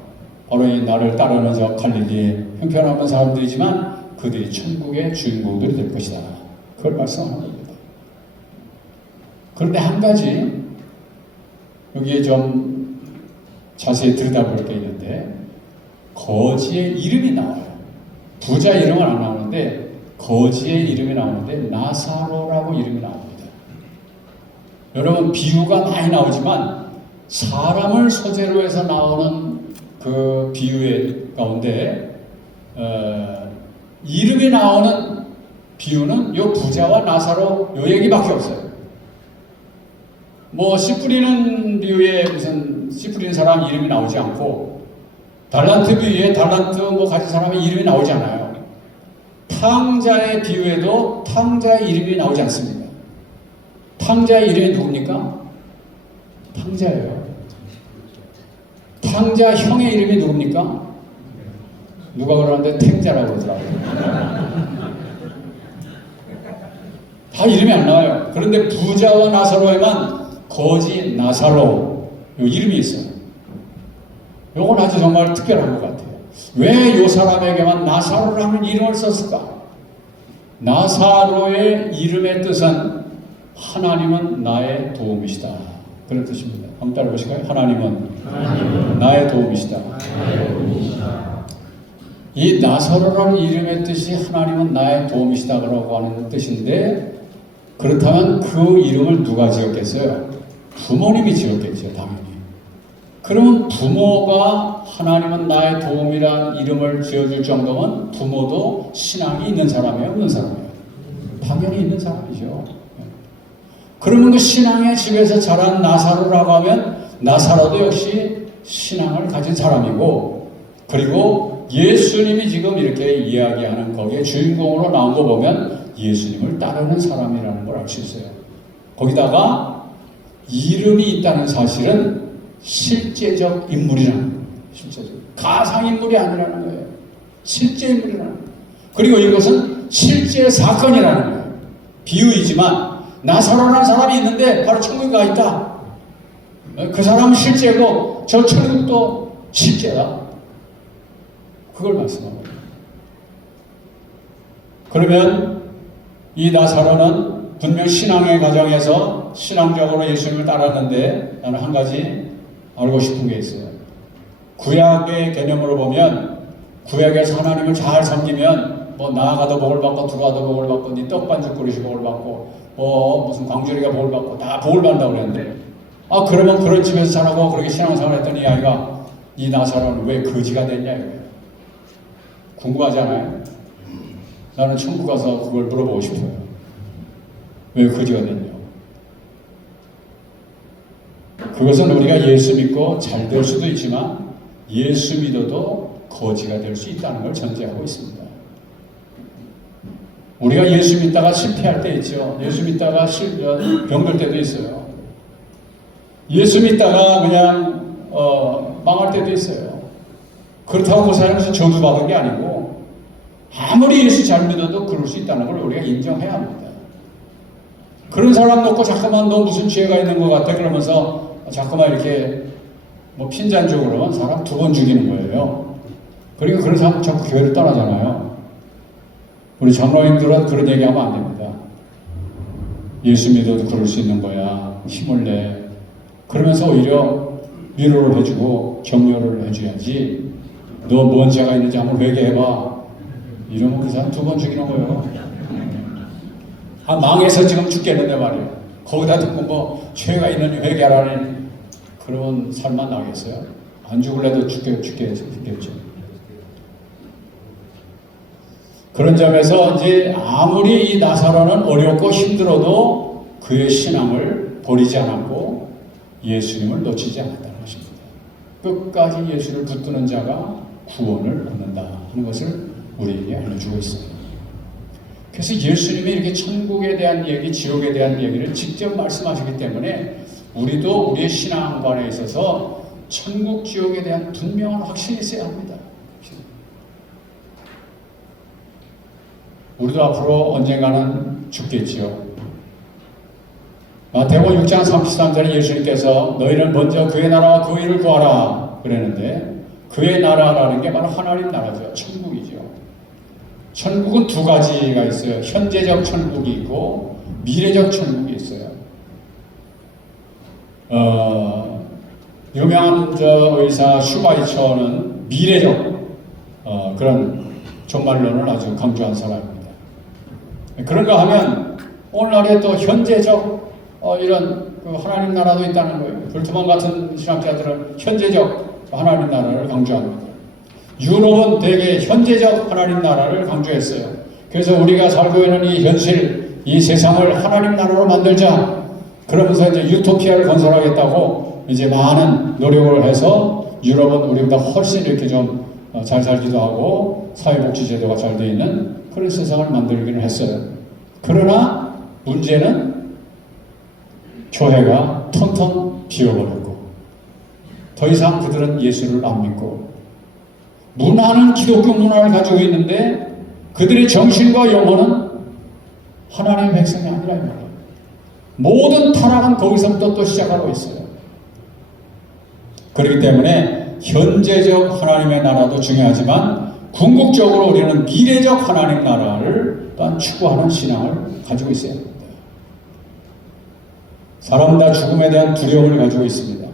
바로 이 나를 따르면서 갈릴리에 형편없는 사람들이지만 그들이 천국의 주인공들이 될 것이다. 그걸 말씀하는 겁니다. 그런데 한 가지 여기에 좀 자세히 들여다볼 게 있는데 거지의 이름이 나와요. 부자 이름은 안 나오는데 거지의 이름이 나오는데 나사로라고 이름이 나옵니다. 여러분 비유가 많이 나오지만 사람을 소재로 해서 나오는 그 비유의 가운데 이름이 나오는 비유는 요 부자와 나사로 요 얘기밖에 없어요. 뭐 씨 뿌리는 비유에 무슨 씨 뿌리는 사람 이름이 나오지 않고 달란트 비유에 달란트 뭐 가진 사람의 이름이 나오지 않아요. 탕자의 비유에도 탕자의 이름이 나오지 않습니다. 탕자의 이름이 누굽니까? 탕자예요. 탕자 형의 이름이 누굽니까? 누가 그러는데 탱자라고 그러더라고요. 다 이름이 안 나와요. 그런데 부자와 나사로에만 거지 나사로 요 이름이 있어요. 요건 아주 정말 특별한 것 같아요. 왜 요 사람에게만 나사로라는 이름을 썼을까? 나사로의 이름의 뜻은 하나님은 나의 도움이시다. 그런 뜻입니다. 한번 따라 보실까요? 하나님은 나의 도움이시다. 이 나사로라는 이름의 뜻이 하나님은 나의 도움이시다라고 하는 뜻인데 그렇다면 그 이름을 누가 지었겠어요? 부모님이 지었겠죠, 당연히. 그러면 부모가 하나님은 나의 도움이란 이름을 지어줄 정도면 부모도 신앙이 있는 사람이에요, 없는 사람이에요? 당연히 있는 사람이죠. 그러면 그 신앙의 집에서 자란 나사로라고 하면 나사로도 역시 신앙을 가진 사람이고 그리고 예수님이 지금 이렇게 이야기하는 거기에 주인공으로 나온 거 보면 예수님을 따르는 사람이라는 걸 알 수 있어요. 거기다가 이름이 있다는 사실은 실제적 인물이라는 거예요. 실제적. 가상인물이 아니라는 거예요. 실제 인물이라는 거예요. 그리고 이것은 실제 사건이라는 거예요. 비유이지만 나사로라는 사람이 있는데 바로 천국에 가 있다. 그 사람은 실제고 저 천국도 실제다. 그걸 말씀합니다. 그러면 이 나사로는 분명 신앙의 과정에서 신앙적으로 예수님을 따랐는데 나는 한 가지 알고 싶은 게 있어요. 구약의 개념으로 보면 구약에서 하나님을 잘 섬기면 뭐 나아가도 복을 받고 들어와도 복을 받고 네 떡반죽 그릇이 복을 받고 뭐 무슨 광주리가 복을 받고 다 복을 받는다고 그랬는데 그러면 그런 집에서 자라고 그렇게 신앙생활을 했더니 이 아이가 이 나사로는 왜 거지가 됐냐 이거예요. 궁금하잖아요. 나는 천국 가서 그걸 물어보고 싶어요. 왜 거지가 됐냐. 그것은 우리가 예수 믿고 잘 될 수도 있지만 예수 믿어도 거지가 될 수 있다는 걸 전제하고 있습니다. 우리가 예수 믿다가 실패할 때 있죠. 예수 믿다가 병들 때도 있어요. 예수 믿다가 그냥 망할 때도 있어요. 그렇다고 그 사람에서 저주받은 게 아니고 아무리 예수 잘 믿어도 그럴 수 있다는 걸 우리가 인정해야 합니다. 그런 사람 놓고 잠깐만 너 무슨 죄가 있는 것 같아 그러면서 잠깐만 이렇게 뭐 핀잔족으로만 사람 2번 죽이는 거예요. 그러니까 그런 사람 자꾸 교회를 떠나잖아요. 우리 장로님들은 그런 얘기하면 안 됩니다. 예수 믿어도 그럴 수 있는 거야. 힘을 내. 그러면서 오히려 위로를 해주고 격려를 해줘야지. 너 뭔 죄가 있는지 한번 회개해봐. 이러면 그 사람 2번 죽이는 거예요. 망해서 지금 죽겠는데 말이에요. 거기다 듣고 뭐 죄가 있느니 회개하라는 그런 삶만 나겠어요? 안 죽을래도 죽겠죠. 그런 점에서 이제 아무리 이 나사로는 어렵고 힘들어도 그의 신앙을 버리지 않았고 예수님을 놓치지 않았다는 것입니다. 끝까지 예수를 붙드는 자가 구원을 얻는다 하는 것을 우리에게 알려주고 있습니다. 그래서 예수님이 이렇게 천국에 대한 얘기, 지옥에 대한 얘기를 직접 말씀하시기 때문에 우리도 우리의 신앙관에 있어서 천국, 지옥에 대한 분명한 확신이 있어야 합니다. 우리도 앞으로 언젠가는 죽겠지요. 마태복음 6장 33절에 예수님께서 너희는 먼저 그의 나라와 그 의를 구하라 그랬는데 그의 나라라는 게 바로 하나님 나라죠. 천국이죠. 천국은 두 가지가 있어요. 현재적 천국이 있고 미래적 천국이 있어요. 유명한 의사 슈바이처는 미래적 그런 종말론을 아주 강조한 사람입니다. 그런가 하면 오늘날에 또 현재적 이런 그 하나님 나라도 있다는 거예요. 불투만 같은 신학자들은 현재적 하나님 나라를 강조합니다. 유럽은 대개 현재적 하나님 나라를 강조했어요. 그래서 우리가 살고 있는 이 현실, 이 세상을 하나님 나라로 만들자. 그러면서 이제 유토피아를 건설하겠다고 이제 많은 노력을 해서 유럽은 우리보다 훨씬 이렇게 좀 잘 살기도 하고 사회복지제도가 잘 되어 있는 그런 세상을 만들기는 했어요. 그러나 문제는 교회가 텅텅 비어버렸고 더 이상 그들은 예수를 안 믿고 문화는 기독교 문화를 가지고 있는데 그들의 정신과 영혼은 하나님의 백성이 아니라 이 말이에요. 모든 타락은 거기서부터 또 시작하고 있어요. 그렇기 때문에 현재적 하나님의 나라도 중요하지만 궁극적으로 우리는 미래적 하나님 나라를 또한 추구하는 신앙을 가지고 있어야 합니다. 사람은 다 죽음에 대한 두려움을 가지고 있습니다.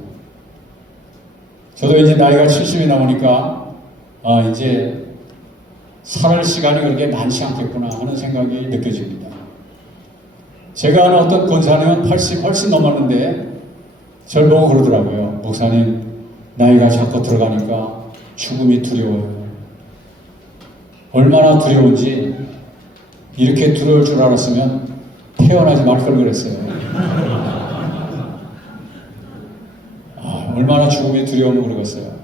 저도 이제 나이가 70이 넘으니까 이제 살 시간이 그렇게 많지 않겠구나 하는 생각이 느껴집니다. 제가 아는 어떤 권사님은 80 훨씬 넘었는데 저를 보고 그러더라고요. 목사님, 나이가 자꾸 들어가니까 죽음이 두려워요. 얼마나 두려운지 이렇게 두려울 줄 알았으면 태어나지 말 걸 그랬어요. 얼마나 죽음이 두려움을 모르겠어요.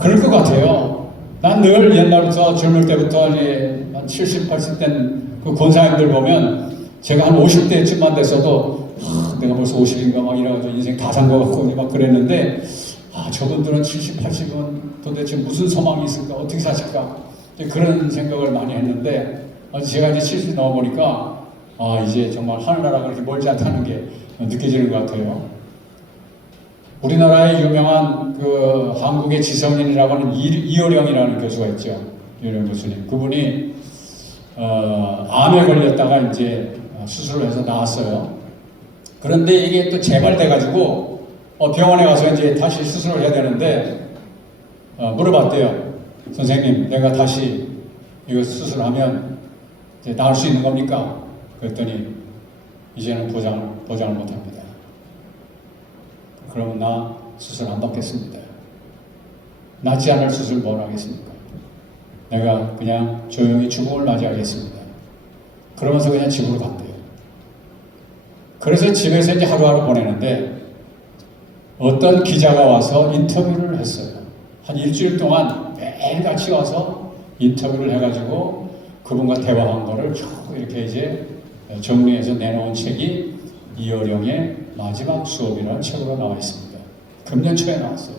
그럴 것 같아요. 난 늘 옛날부터 젊을 때부터 이제 한 70, 80 된 그 권사님들 보면 제가 한 50대쯤만 됐어도 내가 벌써 50인가 막 이래가지고 인생 다 산 것 같고 막 그랬는데 저분들은 70, 80은 도대체 무슨 소망이 있을까? 어떻게 사실까? 그런 생각을 많이 했는데 제가 이제 70 넘어보니까 이제 정말 하늘나라가 그렇게 멀지 않다는 게 느껴지는 것 같아요. 우리나라의 유명한 그 한국의 지성인이라고 하는 이어령이라는 교수가 있죠. 이어령 교수님. 그분이 암에 걸렸다가 이제 수술을 해서 나왔어요. 그런데 이게 또 재발돼가지고 병원에 가서 이제 다시 수술을 해야 되는데 물어봤대요. 선생님, 내가 다시 이거 수술하면 이제 나을 수 있는 겁니까? 그랬더니 이제는 보장을 못합니다. 그러면 나 수술 안 받겠습니다. 낫지 않을 수술 뭘 하겠습니까? 내가 그냥 조용히 죽음을 맞이하겠습니다. 그러면서 그냥 집으로 갔대요. 그래서 집에서 이제 하루하루 보내는데 어떤 기자가 와서 인터뷰를 했어요. 한 일주일 동안 매일같이 와서 인터뷰를 해가지고 그분과 대화한 거를 쭉 이렇게 이제 정리해서 내놓은 책이 이어령의 마지막 수업이라는 책으로 나와 있습니다. 금년 초에 나왔어요.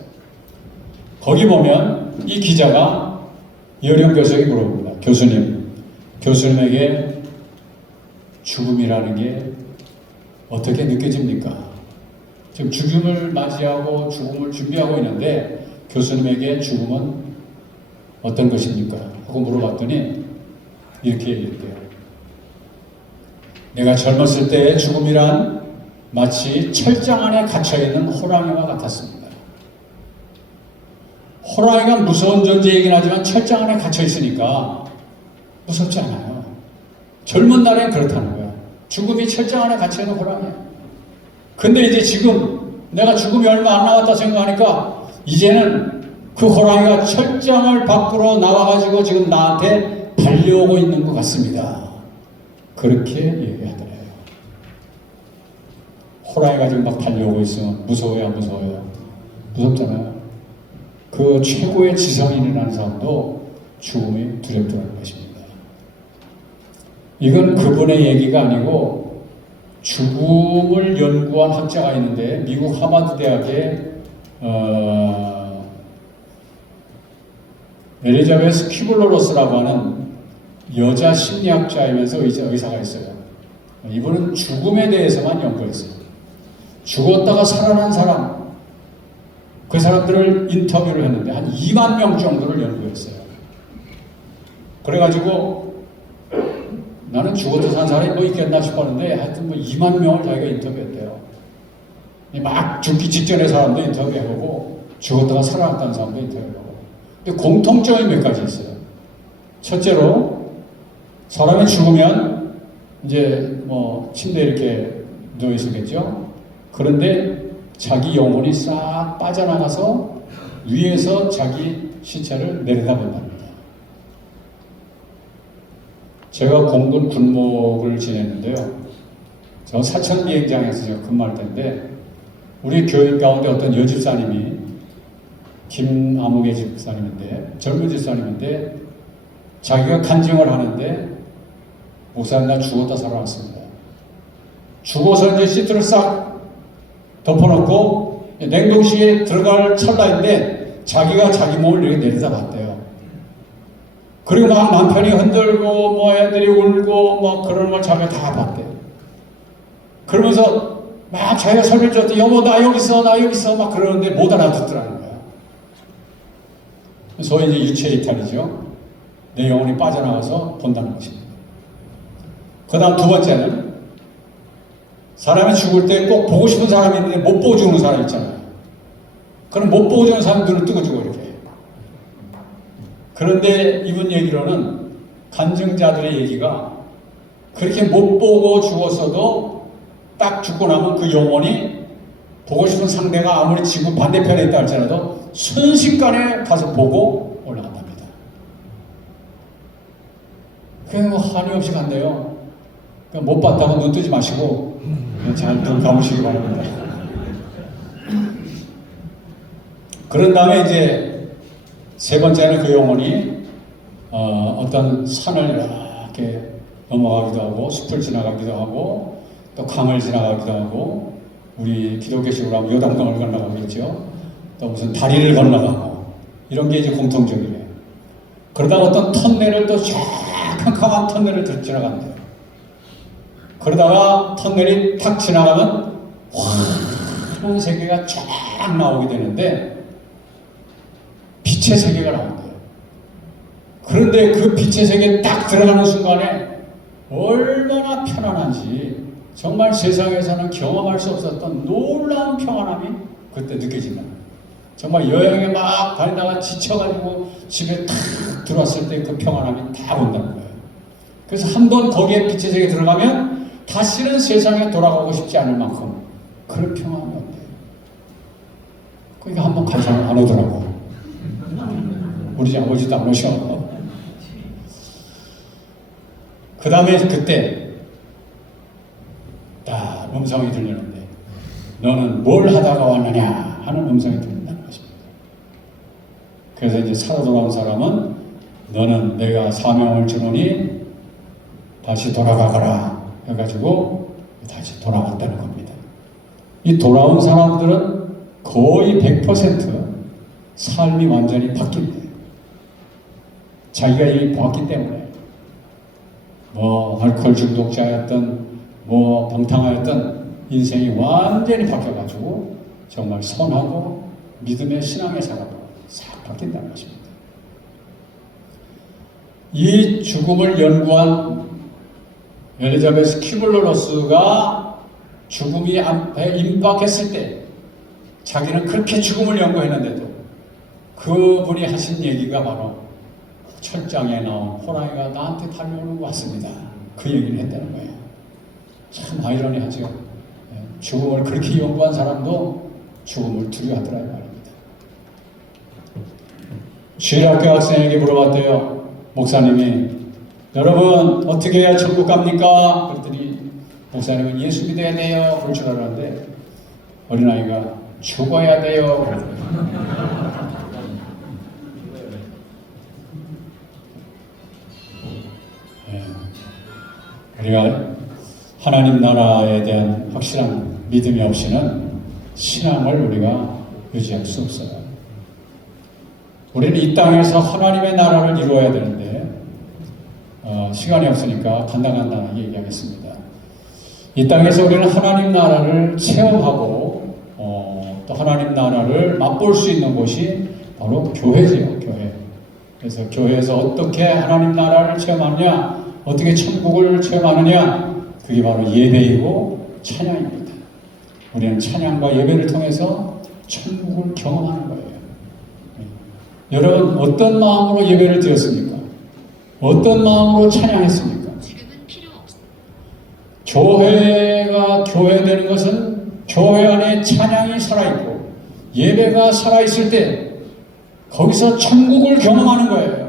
거기 보면 이 기자가 이어령 교수에게 물어봅니다. 교수님에게 죽음이라는 게 어떻게 느껴집니까? 지금 죽음을 맞이하고 죽음을 준비하고 있는데 교수님에게 죽음은 어떤 것입니까? 하고 물어봤더니 이렇게 얘기했대요. 내가 젊었을 때의 죽음이란 마치 철장 안에 갇혀있는 호랑이와 같았습니다. 호랑이가 무서운 존재이긴 하지만 철장 안에 갇혀있으니까 무섭지 않아요. 젊은 날엔 그렇다는 거야. 죽음이 철장 안에 갇혀있는 호랑이야. 근데 이제 지금 내가 죽음이 얼마 안 남았다 생각하니까 이제는 그 호랑이가 철장을 밖으로 나와가지고 지금 나한테 달려오고 있는 것 같습니다. 그렇게 얘기하더래요. 호랑이가 지금 막 달려오고 있으면 무서워요, 안 무서워요? 무섭잖아요. 그 최고의 지성인이라는 사람도 죽음이 두렵더라는 것입니다. 이건 그분의 얘기가 아니고 죽음을 연구한 학자가 있는데 미국 하버드 대학의 엘리자베스 퀴블러로스라고 하는 여자 심리학자이면서 의사가 있어요. 이분은 죽음에 대해서만 연구했어요. 죽었다가 살아난 사람, 그 사람들을 인터뷰를 했는데 한 2만 명 정도를 연구했어요. 그래가지고 나는 죽어도 산 사람이 뭐 있겠나 싶었는데 하여튼 뭐 2만 명을 자기가 인터뷰했대요. 막 죽기 직전의 사람도 인터뷰해보고 죽었다가 살아났다는 사람도 인터뷰해보고. 근데 공통점이 몇 가지 있어요. 첫째로 사람이 죽으면 이제 뭐 침대에 이렇게 누워 있었겠죠. 그런데 자기 영혼이 싹 빠져나가서 위에서 자기 시체를 내려다본답니다. 제가 공군 군목을 지냈는데요. 저 사천 비행장에서 제가 근무할 때인데 우리 교인 가운데 어떤 여집사님이 김아무개 집사님인데 젊은 집사님인데 자기가 간증을 하는데 목사님 나 죽었다 살아났습니다. 죽어서 이제 시트를 싹 덮어놓고 냉동실에 들어갈 찰나인데 자기가 자기 몸을 이렇게 내려다봤대요. 그리고 막 남편이 흔들고 뭐 애들이 울고 뭐 그런 걸 자기가 다 봤대요. 그러면서 막 자기가 소리를 줬더니 여보 나 여기 있어 나 여기 있어 막 그러는데 못 알아듣더라는 거야. 소위 이제 유체 이탈이죠. 내 영혼이 빠져나와서 본다는 것입니다. 그 다음 두 번째는 사람이 죽을 때 꼭 보고 싶은 사람이 있는데 못 보고 죽는 사람 있잖아요. 그럼 못 보고 죽는 사람 눈을 뜨고 죽어 이렇게. 그런데 이분 얘기로는 간증자들의 얘기가 그렇게 못 보고 죽었어도 딱 죽고 나면 그 영혼이 보고 싶은 상대가 아무리 지구 반대편에 있다 할지라도 순식간에 가서 보고 올라간답니다. 그냥 뭐 한이 없이 간대요. 못 봤다고 눈 뜨지 마시고 잘 눈 감으시기 바랍니다. 그런 다음에 이제 세 번째는 그 영혼이 어떤 산을 이렇게 넘어가기도 하고 숲을 지나가기도 하고 또 강을 지나가기도 하고 우리 기독교식으로 하면 요단강을 건너가겠죠. 또 무슨 다리를 건너가고 이런 게 이제 공통적이래요. 그러다가 어떤 터널을 또 쫙 캄캄한 터널을 지나간대요. 그러다가 터널이 탁 지나가면 환한 세계가 쫙 나오게 되는데 빛의 세계가 나온대요. 그런데 그 빛의 세계에 딱 들어가는 순간에 얼마나 편안한지 정말 세상에서는 경험할 수 없었던 놀라운 평안함이 그때 느껴집니다. 정말 여행에 막 다니다가 지쳐가지고 집에 탁 들어왔을 때 그 평안함이 다 온다는 거예요. 그래서 한번 거기에 빛의 세계에 들어가면 다시는 세상에 돌아가고 싶지 않을 만큼 그런 평안함이 온대요. 그러니까 한번 가서 안 오더라고. 우리 아버지도 안 오셔. 그 다음에 그때 딱 음성이 들리는데 너는 뭘 하다가 왔느냐 하는 음성이 들린다는 것입니다. 그래서 이제 살아 돌아온 사람은 너는 내가 사명을 주노니 다시 돌아가거라 해가지고 다시 돌아왔다는 겁니다. 이 돌아온 사람들은 거의 100% 삶이 완전히 바뀐대요. 자기가 이미 보았기 때문에 뭐 알코올 중독자였던 뭐 방탕하였던 인생이 완전히 바뀌어가지고 정말 선하고 믿음의 신앙의 사람으로 싹 바뀐다는 것입니다. 이 죽음을 연구한 엘리자베스 큐블러-로스가 죽음이 앞에 임박했을 때 자기는 그렇게 죽음을 연구했는데도 그분이 하신 얘기가 바로 철장에 나온 호랑이가 나한테 달려오는 것 같습니다. 그 얘기를 했다는 거예요. 참 아이러니하죠. 죽음을 그렇게 연구한 사람도 죽음을 두려워하더라 이 말입니다. 주일학교 학생에게 물어봤대요. 목사님이 여러분 어떻게 해야 천국 갑니까? 그랬더니 목사님은 예수 믿어야 돼요 그럴 줄 알았는데 어린아이가 죽어야 돼요. 우리가 하나님 나라에 대한 확실한 믿음이 없이는 신앙을 우리가 유지할 수 없어요. 우리는 이 땅에서 하나님의 나라를 이루어야 되는데 시간이 없으니까 간단하게 얘기하겠습니다. 이 땅에서 우리는 하나님 나라를 체험하고 또 하나님 나라를 맛볼 수 있는 곳이 바로 교회지요. 교회. 그래서 교회에서 어떻게 하나님 나라를 체험하느냐, 어떻게 천국을 체험하느냐, 그게 바로 예배이고 찬양입니다. 우리는 찬양과 예배를 통해서 천국을 경험하는 거예요. 여러분, 어떤 마음으로 예배를 드렸습니까? 어떤 마음으로 찬양했습니까? 교회가 교회되는 것은 교회 안에 찬양이 살아있고 예배가 살아있을 때 거기서 천국을 경험하는 거예요.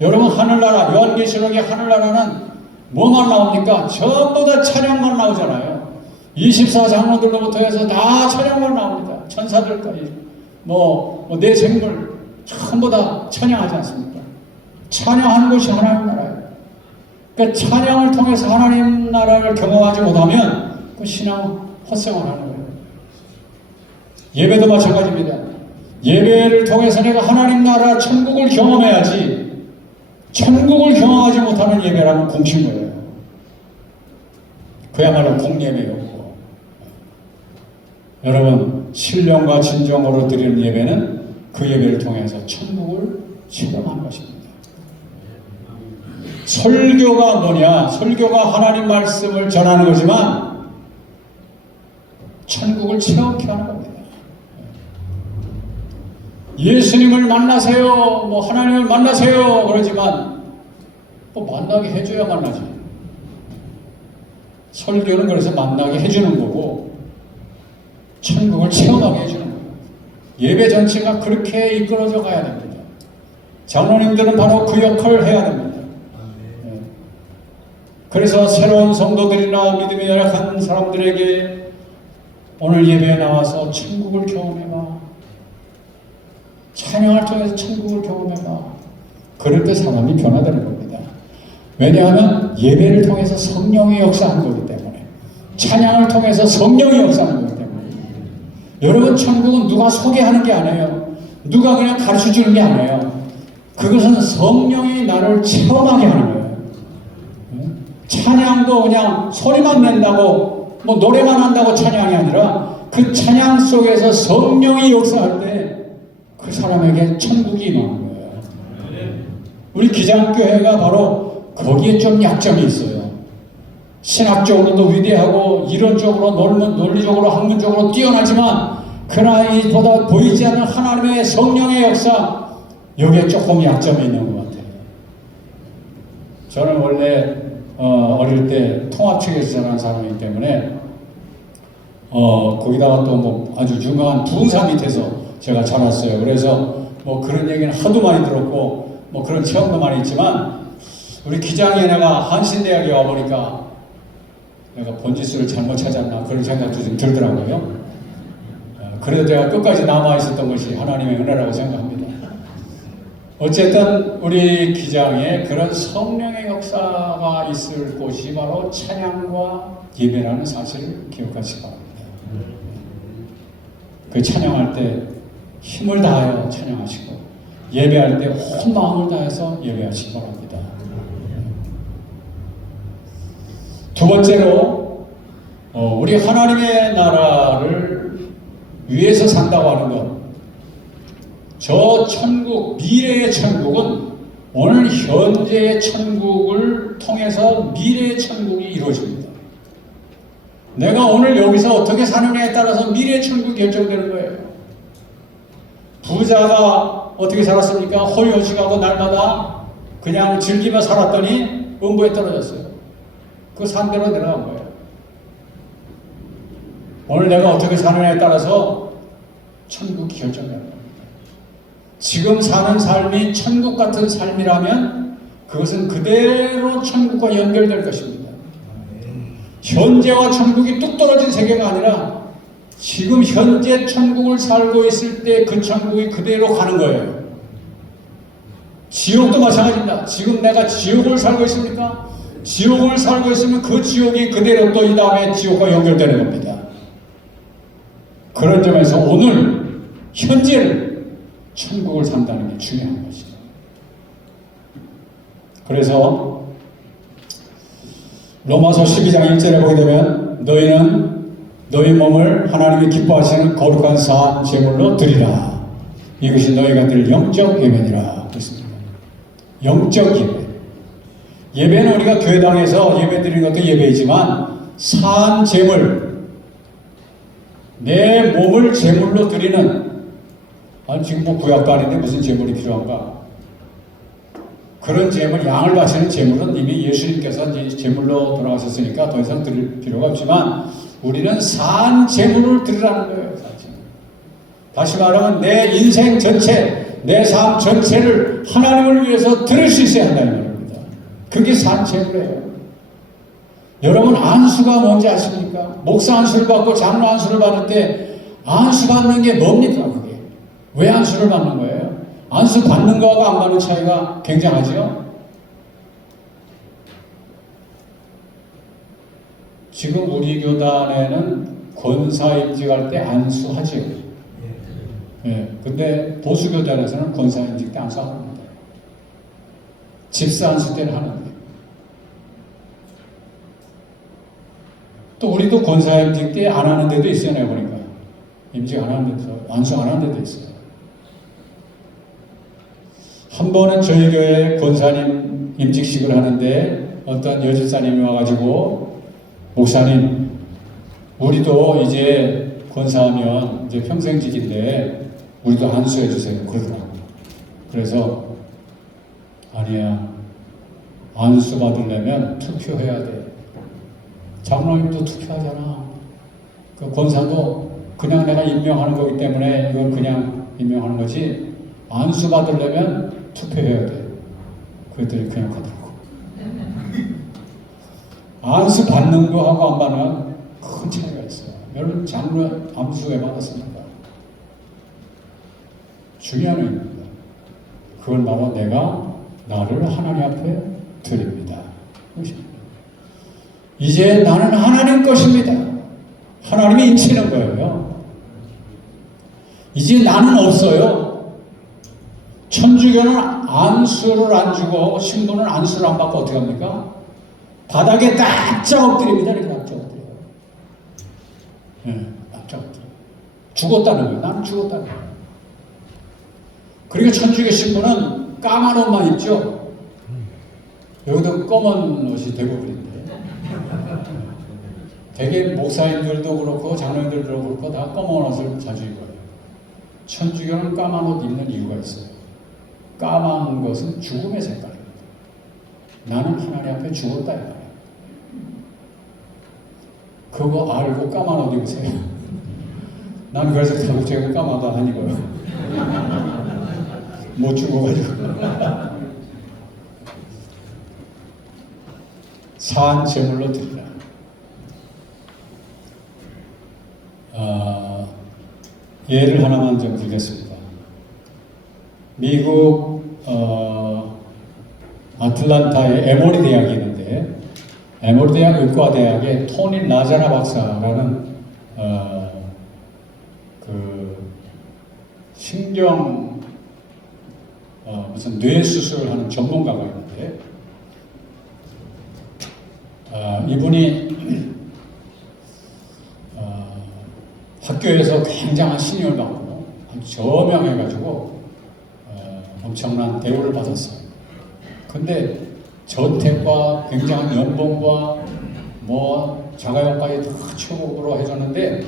여러분, 하늘나라, 요한계시록의 하늘나라는 뭐만 나옵니까? 전부 다 찬양만 나오잖아요. 24장로들로부터 해서 다 찬양만 나옵니다. 천사들까지 내 생물 전부 다 찬양하지 않습니까? 찬양하는 것이 하나님 나라예요. 그러니까 찬양을 통해서 하나님 나라를 경험하지 못하면 그 신앙 헛생활하는 거예요. 예배도 마찬가지입니다. 예배를 통해서 내가 하나님 나라 천국을 경험해야지, 천국을 경험하지 못하는 예배라면 공신 거예요. 그야말로 공예배였고, 여러분, 신령과 진정으로 드리는 예배는 그 예배를 통해서 천국을 체험하는 것입니다. 설교가 뭐냐? 설교가 하나님 말씀을 전하는 거지만 천국을 체험케 하는 겁니다. 예수님을 만나세요, 하나님을 만나세요 그러지만 만나게 해줘야 만나지. 설교는 그래서 만나게 해주는 거고 천국을 체험하게 해주는 거예요. 예배 전체가 그렇게 이끌어져 가야 됩니다. 장로님들은 바로 그 역할을 해야 됩니다. 그래서 새로운 성도들이나 믿음이 열악한 사람들에게 오늘 예배에 나와서 천국을 경험해봐, 찬양을 통해서 천국을 경험해봐, 그럴 때 사람이 변화되는 겁니다. 왜냐하면 예배를 통해서 성령이 역사하는 거기 때문에, 찬양을 통해서 성령이 역사하는 거기 때문에. 여러분, 천국은 누가 소개하는 게 아니에요. 누가 그냥 가르쳐주는 게 아니에요. 그것은 성령이 나를 체험하게 하는 거예요. 찬양도 그냥 소리만 낸다고, 노래만 한다고 찬양이 아니라 그 찬양 속에서 성령이 역사할 때 그 사람에게 천국이 임하는 거예요. 우리 기장교회가 바로 거기에 좀 약점이 있어요. 신학적으로도 위대하고 이론적으로 논리적으로 학문적으로 뛰어나지만 그러나 이보다 보이지 않는 하나님의 성령의 역사, 여기에 조금 약점이 있는 것 같아요. 저는 원래 어릴 때 통합 측에서 자란 사람이기 때문에 거기다가 또 아주 유명한 부흥사 밑에서 제가 자랐어요. 그래서 그런 얘기는 하도 많이 들었고 그런 체험도 많이 있지만, 우리 기장에 내가 한신대학에 와보니까 내가 번지수를 잘못 찾았나 그런 생각도 좀 들더라고요. 그래도 내가 끝까지 남아있었던 것이 하나님의 은혜라고 생각합니다. 어쨌든 우리 기장에 그런 성령의 역사가 있을 곳이 바로 찬양과 예배라는 사실을 기억하시기 바랍니다. 그 찬양할 때 힘을 다하여 찬양하시고 예배할 때 온 마음을 다해서 예배하시기 바랍니다. 두 번째로 우리 하나님의 나라를 위해서 산다고 하는 것, 저 천국, 미래의 천국은 오늘 현재의 천국을 통해서 미래의 천국이 이루어집니다. 내가 오늘 여기서 어떻게 사느냐에 따라서 미래의 천국이 결정되는 거예요. 부자가 어떻게 살았습니까? 호의호식하고 날마다 그냥 즐기며 살았더니 음부에 떨어졌어요. 그 산대로 내려간 거예요. 오늘 내가 어떻게 사느냐에 따라서 천국이 결정되는 겁니다. 지금 사는 삶이 천국 같은 삶이라면 그것은 그대로 천국과 연결될 것입니다. 현재와 천국이 뚝 떨어진 세계가 아니라 지금 현재 천국을 살고 있을 때 그 천국이 그대로 가는 거예요. 지옥도 마찬가지입니다. 지금 내가 지옥을 살고 있습니까? 지옥을 살고 있으면 그 지옥이 그대로 또 이 다음에 지옥과 연결되는 겁니다. 그런 점에서 오늘 현재를 천국을 산다는 게 중요한 것이죠. 그래서 로마서 12장 1절에 보게 되면 너희는 너희 몸을 하나님이 기뻐하시는 거룩한 산 제물로 드리라. 이것이 너희가 늘 영적 예배니라 그랬습니다. 영적 예배. 예배는 우리가 교회당에서 예배 드리는 것도 예배이지만 산 제물, 내 몸을 제물로 드리는, 아니 지금 뭐 구약도 아닌데 무슨 제물이 필요한가? 그런 제물, 양을 바치는 제물은 이미 예수님께서 이제 제물로 돌아가셨으니까 더 이상 드릴 필요가 없지만 우리는 산 제물을 드리라는 거예요. 다시 말하면 내 인생 전체, 내 삶 전체를 하나님을 위해서 드릴 수 있어야 한다는 말입니다. 그게 산 제물이에요. 여러분 안수가 뭔지 아십니까? 목사 안수를 받고 장로 안수를 받을 때 안수 받는 게 뭡니까? 그게 왜 안수를 받는 거예요? 안수 받는 거하고 안 받는 차이가 굉장하죠. 지금 우리 교단에는 권사 임직할 때 안수하지요. 예, 근데 보수 교단에서는 권사 임직 때 안수 안 합니다. 집사 안수 때는 하는데. 또 우리도 권사 임직 때 안 하는 데도 있어요. 내가 보니까 임직 안 하는 데도, 안수 안 하는 데도 있어요. 한 번은 저희 교회 권사님 임직식을 하는데 어떤 여집사님이 와가지고 목사님, 우리도 이제 권사하면 이제 평생직인데 우리도 안수해 주세요 그러더라고요. 그래서 아니야, 안수 받으려면 투표해야 돼. 장로님도 투표하잖아. 그 권사도 그냥 내가 임명하는 거기 때문에 이걸 그냥 임명하는 거지, 안수 받으려면 투표해야 돼. 그랬더니 그냥 가더라고. 안수 받는 거하고 안 받는 큰 차이가 있어요. 여러분 장로 안수 왜 받았습니까? 중요한 의미입니다. 그건 바로 내가 나를 하나님 앞에 드립니다. 이제 나는 하나님 것입니다. 하나님이 인치는 거예요. 이제 나는 없어요. 천주교는 안수를 안 주고 신부는 안수를 안 받고 어떻게 합니까? 바닥에 납작 엎드립니다. 이렇게 납작 엎드려요. 네, 납작 엎드려. 죽었다는 거예요. 나는 죽었다는 거예요. 그리고 천주교 신부는 까만 옷만 입죠. 여기도 검은 옷이 대부분인데, 대개 목사님들도 그렇고 장로님들도 그렇고 다 검은 옷을 자주 입어요. 천주교는 까만 옷 입는 이유가 있어요. 까만 것은 죽음의 색깔입니다. 나는 하나님 앞에 죽었다 이 말이에요. 그거 알고 까만 옷 입으세요. 난 그래서 다국제고 까만 옷 안 입어요. 못 죽어가지고. 산 제물로 드리라. 예를 하나만 좀 드리겠습니다. 미국 아틀란타에 에모리 대학이 있는데, 에모리 대학 의과대학에 토니 라자라 박사라는 그 신경 무슨 뇌 수술을 하는 전문가가 있는데, 이분이 학교에서 굉장한 신임을 받고 아주 저명해가지고 엄청난 대우를 받았어요. 근데 저택과 굉장한 연봉과 뭐 자가용까지 다 최고로 해줬는데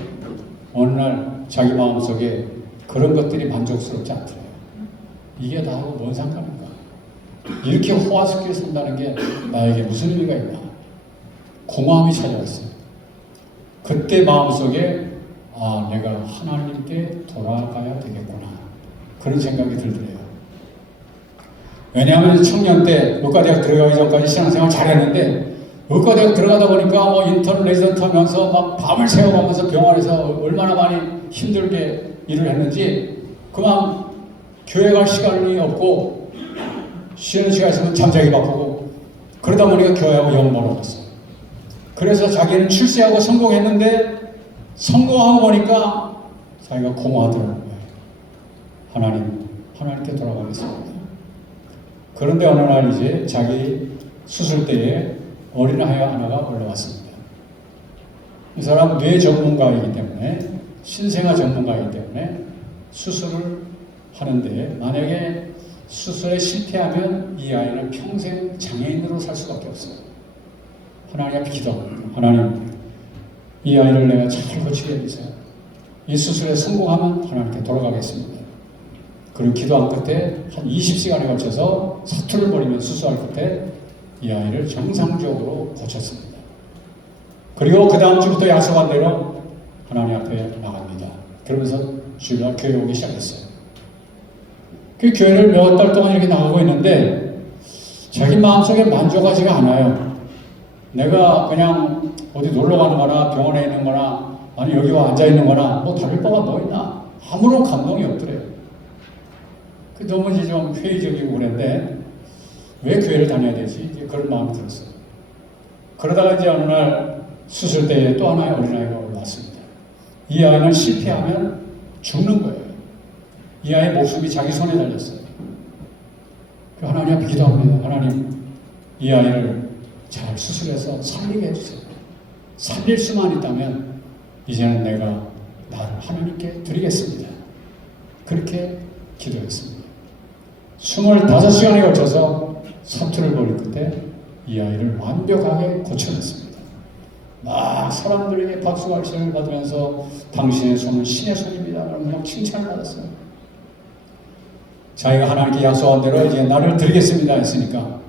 어느 날 자기 마음속에 그런 것들이 만족스럽지 않더래요. 이게 나하고 뭔 상관인가? 이렇게 호화스럽게 산다는 게 나에게 무슨 의미가 있나? 공허함이 찾아왔어요. 그때 마음속에 내가 하나님께 돌아가야 되겠구나, 그런 생각이 들더래요. 왜냐하면 청년 때 의과대학 들어가기 전까지 신앙생활 잘했는데, 의과대학 들어가다 보니까 뭐 인턴 레지던트 하면서 막 밤을 새워가면서 병원에서 얼마나 많이 힘들게 일을 했는지, 그만 교회 갈 시간이 없고 쉬는 시간 있으면 잠자기 바쁘고, 그러다 보니까 교회하고 영 멀어졌어요. 그래서 자기는 출세하고 성공했는데, 성공하고 보니까 자기가 공허하더라는 거예요. 하나님께 돌아가겠습니다. 그런데 어느 날 이제 자기 수술 때에 어린아이 하나가 올라왔습니다. 이 사람은 뇌 전문가이기 때문에, 신생아 전문가이기 때문에 수술을 하는데 만약에 수술에 실패하면 이 아이는 평생 장애인으로 살 수밖에 없어요. 하나님 앞에 기도합니다. 하나님, 이 아이를 내가 잘 고치게 해주세요. 이 수술에 성공하면 하나님께 돌아가겠습니다. 그리고 기도한 끝에 한 20시간에 걸쳐서 사투를 벌이며 수술할 끝에 이 아이를 정상적으로 고쳤습니다. 그리고 그 다음 주부터 약속한 대로 하나님 앞에 나갑니다. 그러면서 주일날 교회 오기 시작했어요. 그 교회를 몇 달 동안 이렇게 나가고 있는데 자기 마음속에 만족하지가 않아요. 내가 그냥 어디 놀러 가는 거나 병원에 있는 거나 아니 여기 와 앉아 있는 거나 뭐 다를 바가 뭐 있나 아무런 감동이 없더래요. 너무 이제 좀 회의적이고 그랬는데 왜 교회를 다녀야 되지? 이제 그런 마음이 들었어요. 그러다가 이제 어느 날 수술 때에 또 하나의 어린아이가 올라왔습니다. 이 아이는 실패하면 죽는 거예요. 이 아이의 목숨이 자기 손에 달렸어요. 하나님 앞에 기도합니다. 하나님, 이 아이를 잘 수술해서 살리게 해주세요. 살릴 수만 있다면 이제는 내가 나를 하나님께 드리겠습니다. 그렇게 기도했습니다. 25시간에 걸쳐서 사투를 벌인 끝에 이 아이를 완벽하게 고쳐냈습니다. 막 사람들에게 박수갈채를 받으면서 당신의 손은 신의 손입니다. 그러면 칭찬을 받았어요. 자기가 하나님께 약속한 대로 이제 나를 드리겠습니다 했으니까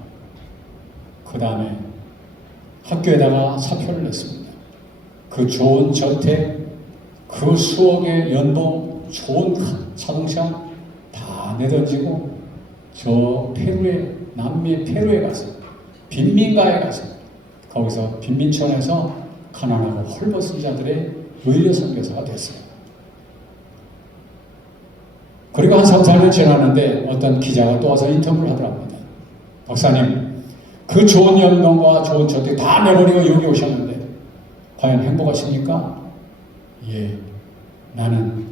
그 다음에 학교에다가 사표를 냈습니다. 그 좋은 저택, 그 수억의 연봉, 좋은 자동차 다 내던지고 저 페루에, 남미 페루에 가서 빈민가에 가서 거기서 빈민촌에서 가난하고 헐벗은 자들의 의료 선교사가 됐어요. 그리고 한 3, 4년 지났는데 어떤 기자가 또 와서 인터뷰를 하더랍니다. 박사님, 그 좋은 연봉과 좋은 저택 다 내버리고 여기 오셨는데 과연 행복하십니까? 예, 나는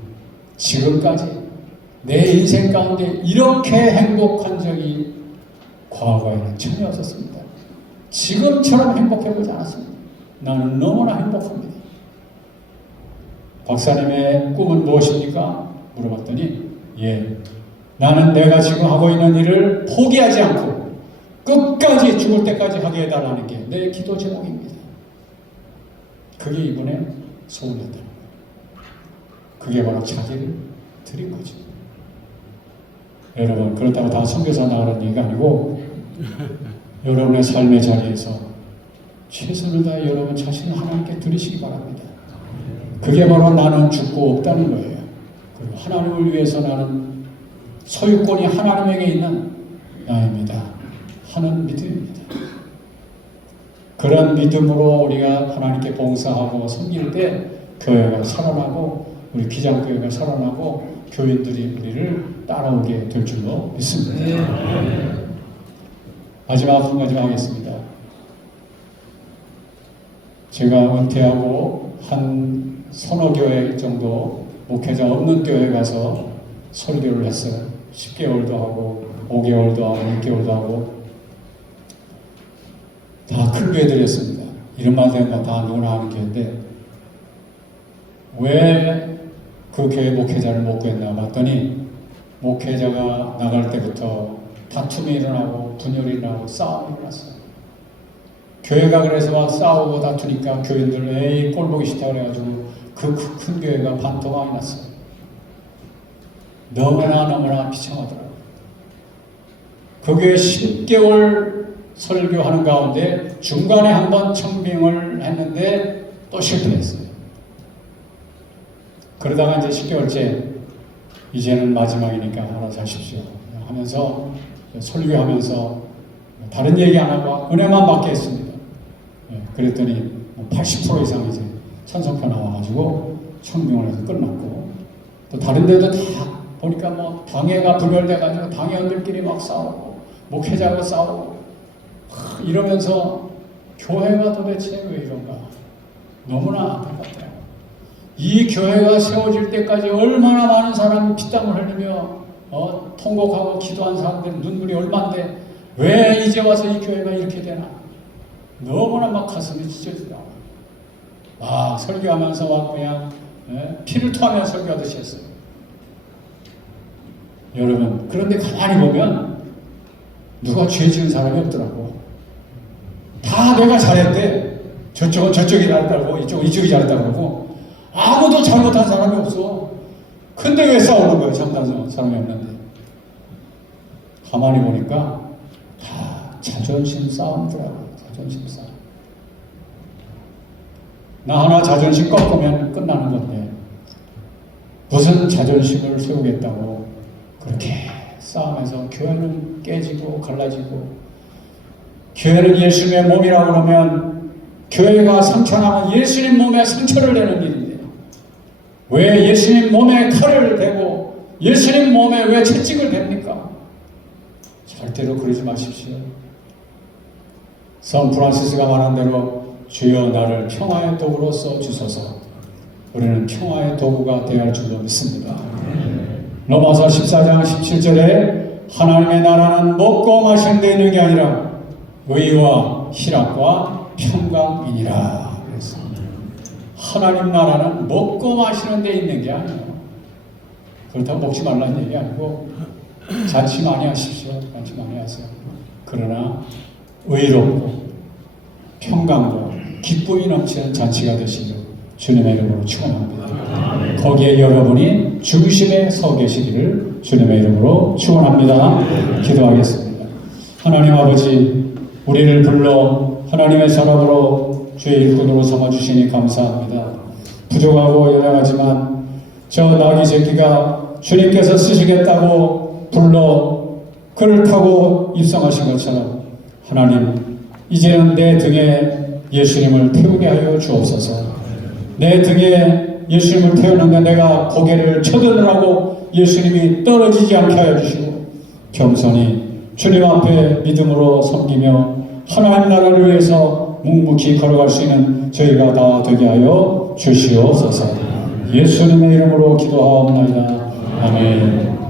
지금까지 내 인생 가운데 이렇게 행복한 적이 과거에는 전혀 없었습니다. 지금처럼 행복해보지 않았습니다. 나는 너무나 행복합니다. 박사님의 꿈은 무엇입니까? 물어봤더니 예, 나는 내가 지금 하고 있는 일을 포기하지 않고 끝까지 죽을 때까지 하게 해달라는 게 내 기도 제목입니다. 그게 이분의 소원이었다는 거예요. 그게 바로 자기를 드린 거죠. 여러분, 그렇다고 다 선교사 나가라는 얘기가 아니고 여러분의 삶의 자리에서 최선을 다해 여러분 자신을 하나님께 드리시기 바랍니다. 그게 바로 나는 죽고 없다는 거예요. 그리고 하나님을 위해서 나는 소유권이 하나님에게 있는 나입니다 하는 믿음입니다. 그런 믿음으로 우리가 하나님께 봉사하고 섬길 때 교회가 살아나고 우리 기장교회가 살아나고 교인들이 우리를 따라오게 될 줄로 믿습니다. 마지막 한 가지 하겠습니다. 제가 은퇴하고 한 서너 교회 정도 목회자 없는 교회 가서 설교를 했어요. 10개월도 하고 5개월도 하고 6개월도 하고 다 큰 교회들이었습니다. 이름만 대면 다 누구나 아는 교회인데 왜 그 교회 목회자를 못 구했나 봤더니 목회자가 나갈 때부터 다툼이 일어나고 분열이 일어나고 싸움이 일어났어요. 교회가 그래서 막 싸우고 다투니까 교인들 에이 꼴 보기 싫다 그래가지고 그 큰 교회가 반토막이 났어요. 너무나 비참하더라고요. 그 교회 10개월 설교하는 가운데 중간에 한번 청빙을 했는데 또 실패했어요. 그러다가 이제 10개월째 이제는 마지막이니까 알아서 하십시오 하면서 설교하면서 다른 얘기 안 하고 은혜만 받게 했습니다. 그랬더니 80% 이상 이제 찬성표 나와가지고 청빙을 해서 끝났고 또 다른 데도 다 보니까 뭐 당회가 분열돼가지고 당회원들끼리 막 싸우고 목회자가 싸우고 이러면서 교회가 도대체 왜 이런가 너무나 안타깝더라고요. 이 교회가 세워질 때까지 얼마나 많은 사람이 피땀을 흘리며 통곡하고 기도한 사람들 눈물이 얼마인데 왜 이제 와서 이 교회가 이렇게 되나 너무나 막 가슴이 찢어지더라고요. 막 설교하면서 막 그냥 피를 토하며 설교하듯이 했어요. 여러분, 그런데 가만히 보면 누가 죄 지은 사람이 없더라고. 다 내가 잘했대. 저쪽은 저쪽이 잘했다고, 이쪽은 이쪽이 잘했다고 그러고, 아무도 잘못한 사람이 없어. 근데 왜 싸우는 거야? 잘못한 사람이 없는데. 가만히 보니까 다 자존심 싸움이더라고. 자존심 싸움. 나 하나 자존심 꺾으면 끝나는 건데 무슨 자존심을 세우겠다고 그렇게 싸움해서 교회는 깨지고 갈라지고, 교회는 예수님의 몸이라고 그러면 교회가 상처나면 예수님 몸에 상처를 내는 일인데 왜 예수님 몸에 칼을 대고 예수님 몸에 왜 채찍을 댑니까? 절대로 그러지 마십시오. 성 프란시스가 말한 대로 주여 나를 평화의 도구로 써주소서. 우리는 평화의 도구가 되어야 할 줄로 믿습니다. 로마서 14장 17절에 하나님의 나라는 먹고 마시는 데 있는 게 아니라 의와 희락과 평강이니라. 그래서 하나님 나라는 먹고 마시는 데 있는 게 아니에요. 그렇다고 먹지 말라는 얘기 아니고 잔치 많이 하십시오. 잔치 많이 하세요. 그러나 의롭고 평강과 기쁨이 넘치는 잔치가 되시길 주님의 이름으로 축원합니다. 거기에 여러분이 중심에 서 계시기를 주님의 이름으로 축원합니다. 기도하겠습니다. 하나님 아버지, 우리를 불러 하나님의 사람으로 주의 일꾼으로 삼아주시니 감사합니다. 부족하고 연약하지만 저 나귀 새끼가 주님께서 쓰시겠다고 불러 그를 타고 입성하신 것처럼 하나님, 이제는 내 등에 예수님을 태우게 하여 주옵소서. 내 등에 예수님을 태우는데 내가 고개를 쳐드느라고 예수님이 떨어지지 않게 하여 주시고 겸손히 주님 앞에 믿음으로 섬기며 하나님 나라를 위해서 묵묵히 걸어갈 수 있는 저희가 다 되게 하여 주시옵소서. 예수님의 이름으로 기도하옵나이다. 아멘.